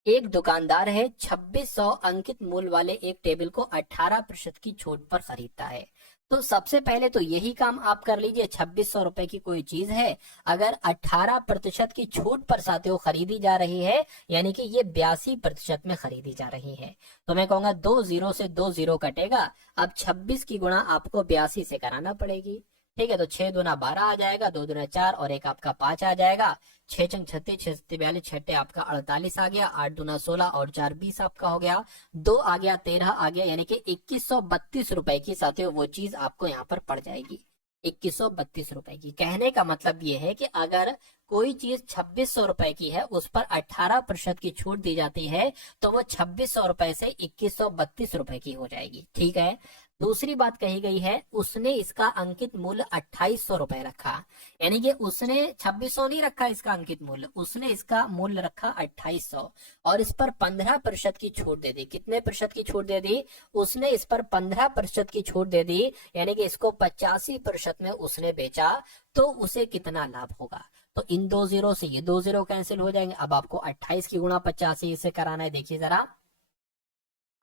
एक दुकानदार है, 2600 अंकित मूल्य वाले एक टेबल को 18% की छूट पर खरीदता है। तो सबसे पहले तो यही काम आप कर लीजिए। 2600 रुपए की कोई चीज है, अगर 18% की छूट पर साथियों खरीदी जा रही है, यानी कि ये 82% में खरीदी जा रही है, तो मैं कहूंगा 2 0 से 2 0 कटेगा। अब 26 की गुणा आपको 82 से कराना पड़ेगी, ठीक है। तो 6 दूना 12 आ जाएगा, 2 दूना 4 और एक आपका 5 आ जाएगा। 6 चंग 36, 6 सत्ते 42, 6 आपका 48 आ गया, 8 दूना 16 और 4 20 आपका हो गया, 2 आ गया, 13 आ गया, यानी कि 2132 रुपए की साथियों वो चीज आपको यहाँ पर पड़ जाएगी। 2132 रुपए की। कहने का मतलब ये है कि अगर कोई चीज 2600 रुपए की है, उस पर 18% की छूट दी जाती है, तो वो 2600 रुपए से 2132 रुपए की हो जाएगी, ठीक है। दूसरी बात कही गई है, उसने इसका अंकित मूल्य 2800 रुपए रखा, यानी कि उसने 2600 नहीं रखा इसका अंकित मूल्य, उसने इसका मूल्य रखा 2800 और इस पर 15% की छूट दे दी। कितने प्रतिशत की छूट दे दी? उसने इस पर 15% की छूट दे दी, यानी कि इसको 85% में उसने बेचा, तो उसे कितना लाभ होगा। तो इन 2 0 से ये 2 0 कैंसिल हो जाएंगे। अब आपको 28 की गुणा 85 से कराना है। देखिए जरा,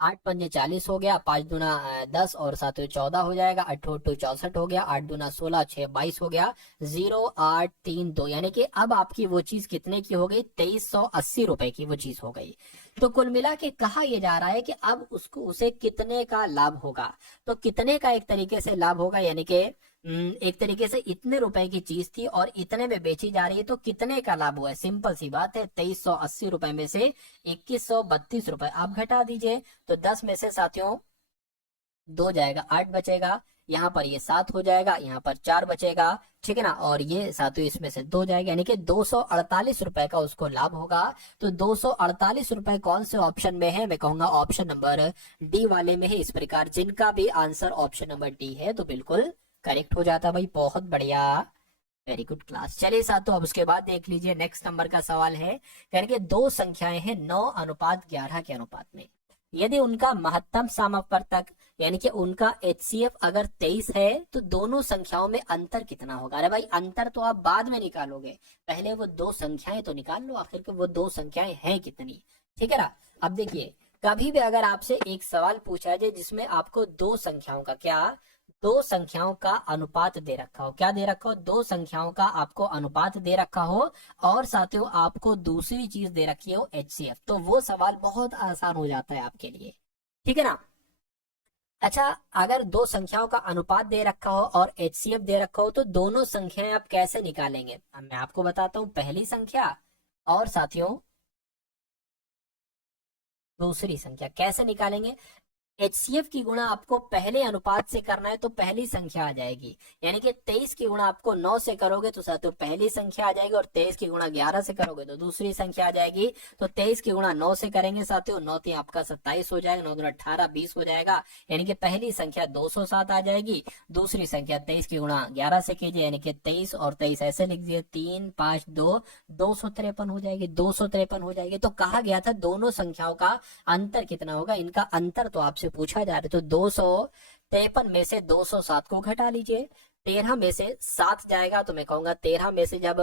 8 पंजे 40 हो गया, 5 दूना 10 और 7 14 हो जाएगा, 8 8 64 हो गया, 8 दूना 16, 6 22 हो गया, 0 8 3 2, यानी कि अब आपकी वो चीज कितने की हो गई? 2380 रुपए की वो चीज हो गई। तो कुल मिला के कहा यह जा रहा है कि अब उसे कितने का लाभ होगा। तो कितने का एक तरीके से लाभ होगा, यानी कि एक तरीके से इतने रुपए की चीज थी और इतने में बेची जा रही है, तो कितने का लाभ हुआ है? सिंपल सी बात है, 2380 रुपए में से 2132 रुपए आप घटा दीजिए, तो 10 में से साथियों 2 जाएगा, 8 बचेगा, यहाँ पर ये 7 हो जाएगा, यहाँ पर 4 बचेगा, ठीक है ना, और ये साथियों इसमें से 2 जाएगा, यानी कि 248 रुपए का उसको लाभ होगा। तो 248 रुपए कौन से ऑप्शन में है? मैं कहूंगा ऑप्शन नंबर डी वाले में है। इस प्रकार जिनका भी आंसर ऑप्शन नंबर डी है तो बिल्कुल करेक्ट हो जाता भाई। बहुत बढ़िया, वेरी गुड क्लास। चलिए साथियों, अब उसके बाद देख लीजिए नेक्स्ट नंबर का सवाल है, यानी कि 2 संख्याएं हैं 9:11 के अनुपात में। यदि उनका महत्तम समापवर्तक यानी कि उनका HCF अगर 23 है तो दोनों संख्याओं में अंतर कितना होगा। अरे भाई अंतर तो आप बाद में निकालोगे, पहले वो दो संख्याएं तो निकाल लो, आखिर के वो दो संख्याएं हैं कितनी। ठीक है ना। अब देखिए, कभी भी अगर आपसे एक सवाल पूछा जाए जिसमें आपको दो संख्याओं का दो संख्याओं का अनुपात दे रखा हो, क्या दे रखा हो, दो संख्याओं का आपको अनुपात दे रखा हो और साथियों आपको दूसरी चीज दे रखी हो HCF, तो वो सवाल बहुत आसान हो जाता है आपके लिए। ठीक है ना। अच्छा, अगर दो संख्याओं का अनुपात दे रखा हो और HCF दे रखा हो तो दोनों संख्याएं आप कैसे निकालेंगे। अब मैं आपको बताता हूं, पहली संख्या और साथियों दूसरी संख्या कैसे निकालेंगे। HCF की गुणा आपको पहले अनुपात से करना है तो पहली संख्या आ जाएगी, यानी कि 23 की गुणा आपको 9 से करोगे तो साथियों पहली संख्या आ जाएगी, और 23 की गुणा 11 से करोगे तो दूसरी संख्या आ जाएगी। तो 23 की गुणा 9 से करेंगे साथियों, 9 3 आपका 27 हो जाएगा, 9 दूना 18 20 हो जाएगा, यानी कि पहली संख्या 207 आ जाएगी। दूसरी संख्या 23 की गुणा 11 से कीजिए, यानी कि 23 और 23 ऐसे लिख दिए, 3 5 2 253 हो जाएगी, 253 हो जाएगी। तो कहा गया था दोनों संख्याओं का अंतर कितना होगा, इनका अंतर तो आपसे पूछा जा रहा है। तो 253 में से 207 को घटा लीजिए, 13 में से 7 जाएगा तो मैं कहूंगा 13 में से जब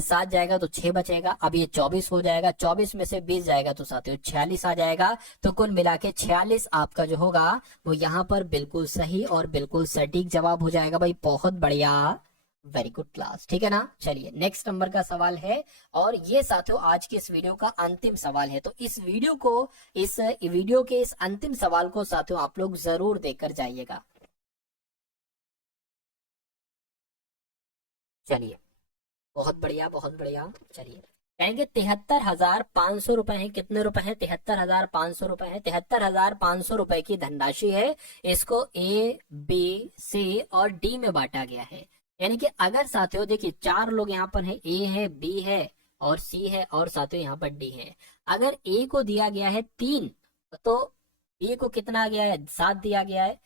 7 जाएगा तो 6 बचेगा, अब ये 24 हो जाएगा, 24 में से 20 जाएगा तो साथियों 46 आ जाएगा। तो कुल मिला के 46 आपका जो होगा वो यहाँ पर बिल्कुल सही और बिल्कुल सटीक जवाब हो जाएगा। भाई बहुत बढ़िया, वेरी गुड क्लास। ठीक है ना। चलिए नेक्स्ट नंबर का सवाल है, और ये साथियों आज के इस वीडियो का अंतिम सवाल है। तो इस वीडियो के इस अंतिम सवाल को साथियों आप लोग जरूर देखकर जाइएगा। चलिए बहुत बढ़िया बहुत बढ़िया। चलिए कहेंगे 73,500 रुपए है, कितने रुपए हैं, 73,500 रुपए है। 73,500 रुपए की धनराशि है, इसको A, B, C और D में बांटा गया है। यानी कि अगर साथियों देखिए चार लोग यहाँ पर हैं, A है, B है और C है और साथियों यहाँ पर D है। अगर A को दिया गया है 3, तो B को कितना दिया है, 7 दिया गया है,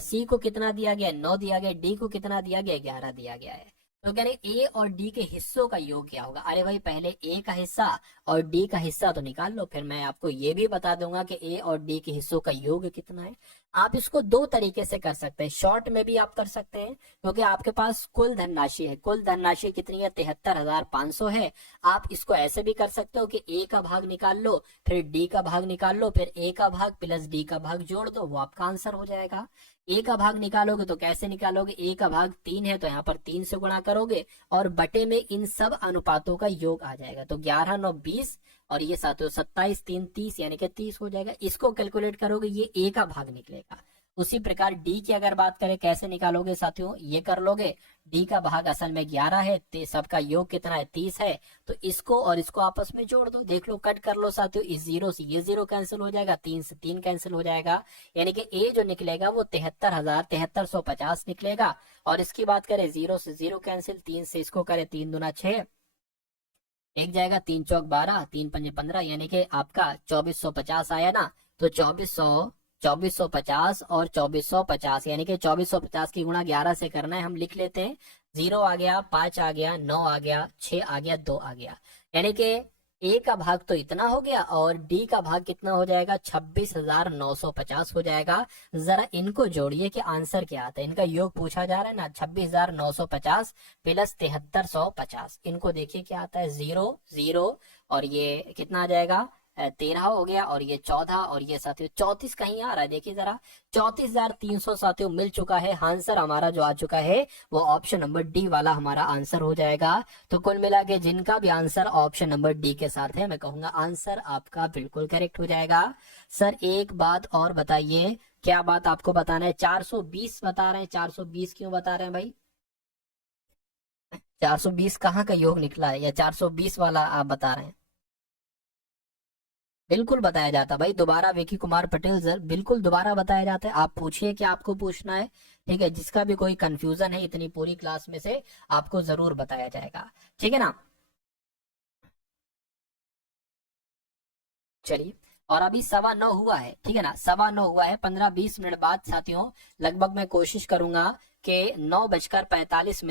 C को कितना दिया गया है, 9 दिया गया है, D को कितना दिया गया है, 11 दिया गया है। तो कह रहे A और D के हिस्सों का योग क्या होगा। अरे भाई पहले A का हिस्सा और D का हिस्सा तो निकाल लो, फिर मैं आपको ये भी बता दूंगा कि A और D के हिस्सों का योग कितना है। आप इसको दो तरीके से कर सकते हैं, शॉर्ट में भी आप कर सकते हैं, क्योंकि आपके पास कुल धनराशि है। कुल धनराशि कितनी है, 73,500 है। आप इसको ऐसे भी कर सकते हो कि A का भाग निकाल लो, फिर D का भाग निकाल लो, फिर A का भाग प्लस D का भाग जोड़ दो, वो आपका आंसर हो जाएगा। A का भाग निकालोगे तो कैसे निकालोगे, A का भाग 3 है तो यहाँ पर 3 से गुणा करोगे और बटे में इन सब अनुपातों का योग आ जाएगा। तो 11 9 20 और ये साथियों 27 3 30, यानी कि 30 हो जाएगा। इसको कैलकुलेट करोगे ये A का भाग निकलेगा। उसी प्रकार D की अगर बात करें कैसे निकालोगे साथियों, ये कर लोगे, D का भाग असल में 11 है, तो सबका योग कितना है, 30 है। तो इसको और इसको आपस में जोड़ दो, देख लो कट कर लो साथियों, इस 0 से ये 0 कैंसिल हो जाएगा, 3 से 3 कैंसिल हो जाएगा, यानी कि A जो निकलेगा वो 73,750 निकलेगा। और इसकी बात करें 0 से 0 कैंसिल, 3 से इसको करें 3 दूना 6, एक जाएगा, 3 चौक 12, 3 पंजे 15, यानी कि आपका 2450 आया ना। तो 2450 और 2450, यानी कि 2450 की गुणा 11 से करना है, हम लिख लेते हैं। 0 आ गया, 5 आ गया, 9 आ गया, 6 आ गया, 2 आ गया, यानी कि A का भाग तो इतना हो गया और D का भाग कितना हो जाएगा, 26,950 हो जाएगा। जरा इनको जोड़िए कि आंसर क्या आता है, इनका योग पूछा जा रहा है ना, 26,950 प्लस 7350, इनको देखिए क्या आता है, 0 0 और ये कितना आ जाएगा, 13 हो गया, और ये 14 और ये साथियों 34 कहीं आ रहा है, देखिए जरा 34,300 साथियों मिल चुका है। आंसर हमारा जो आ चुका है वो ऑप्शन नंबर डी वाला हमारा आंसर हो जाएगा। तो कुल मिला के जिनका भी आंसर ऑप्शन नंबर डी के साथ है, मैं कहूंगा आंसर आपका बिल्कुल करेक्ट हो जाएगा। सर एक बात और बताइए, क्या बात आपको बताना है, 420 बता रहे हैं, 420 क्यों बता रहे हैं भाई, 420 कहाँ का योग निकला है, या 420 वाला आप बता रहे हैं। बिल्कुल बताया जाता भाई, दोबारा विकी कुमार पटेल सर, बिल्कुल दोबारा बताया जाता है। आप पूछिए कि आपको पूछना है, ठीक है, जिसका भी कोई कंफ्यूजन है इतनी पूरी क्लास में से आपको जरूर बताया जाएगा, ठीक है ना। चलिए, और अभी 9:15 हुआ है, ठीक है ना, 9:15 हुआ है, 15-20 मिनट बाद साथियों लगभग मैं कोशिश करूंगा कि 9:45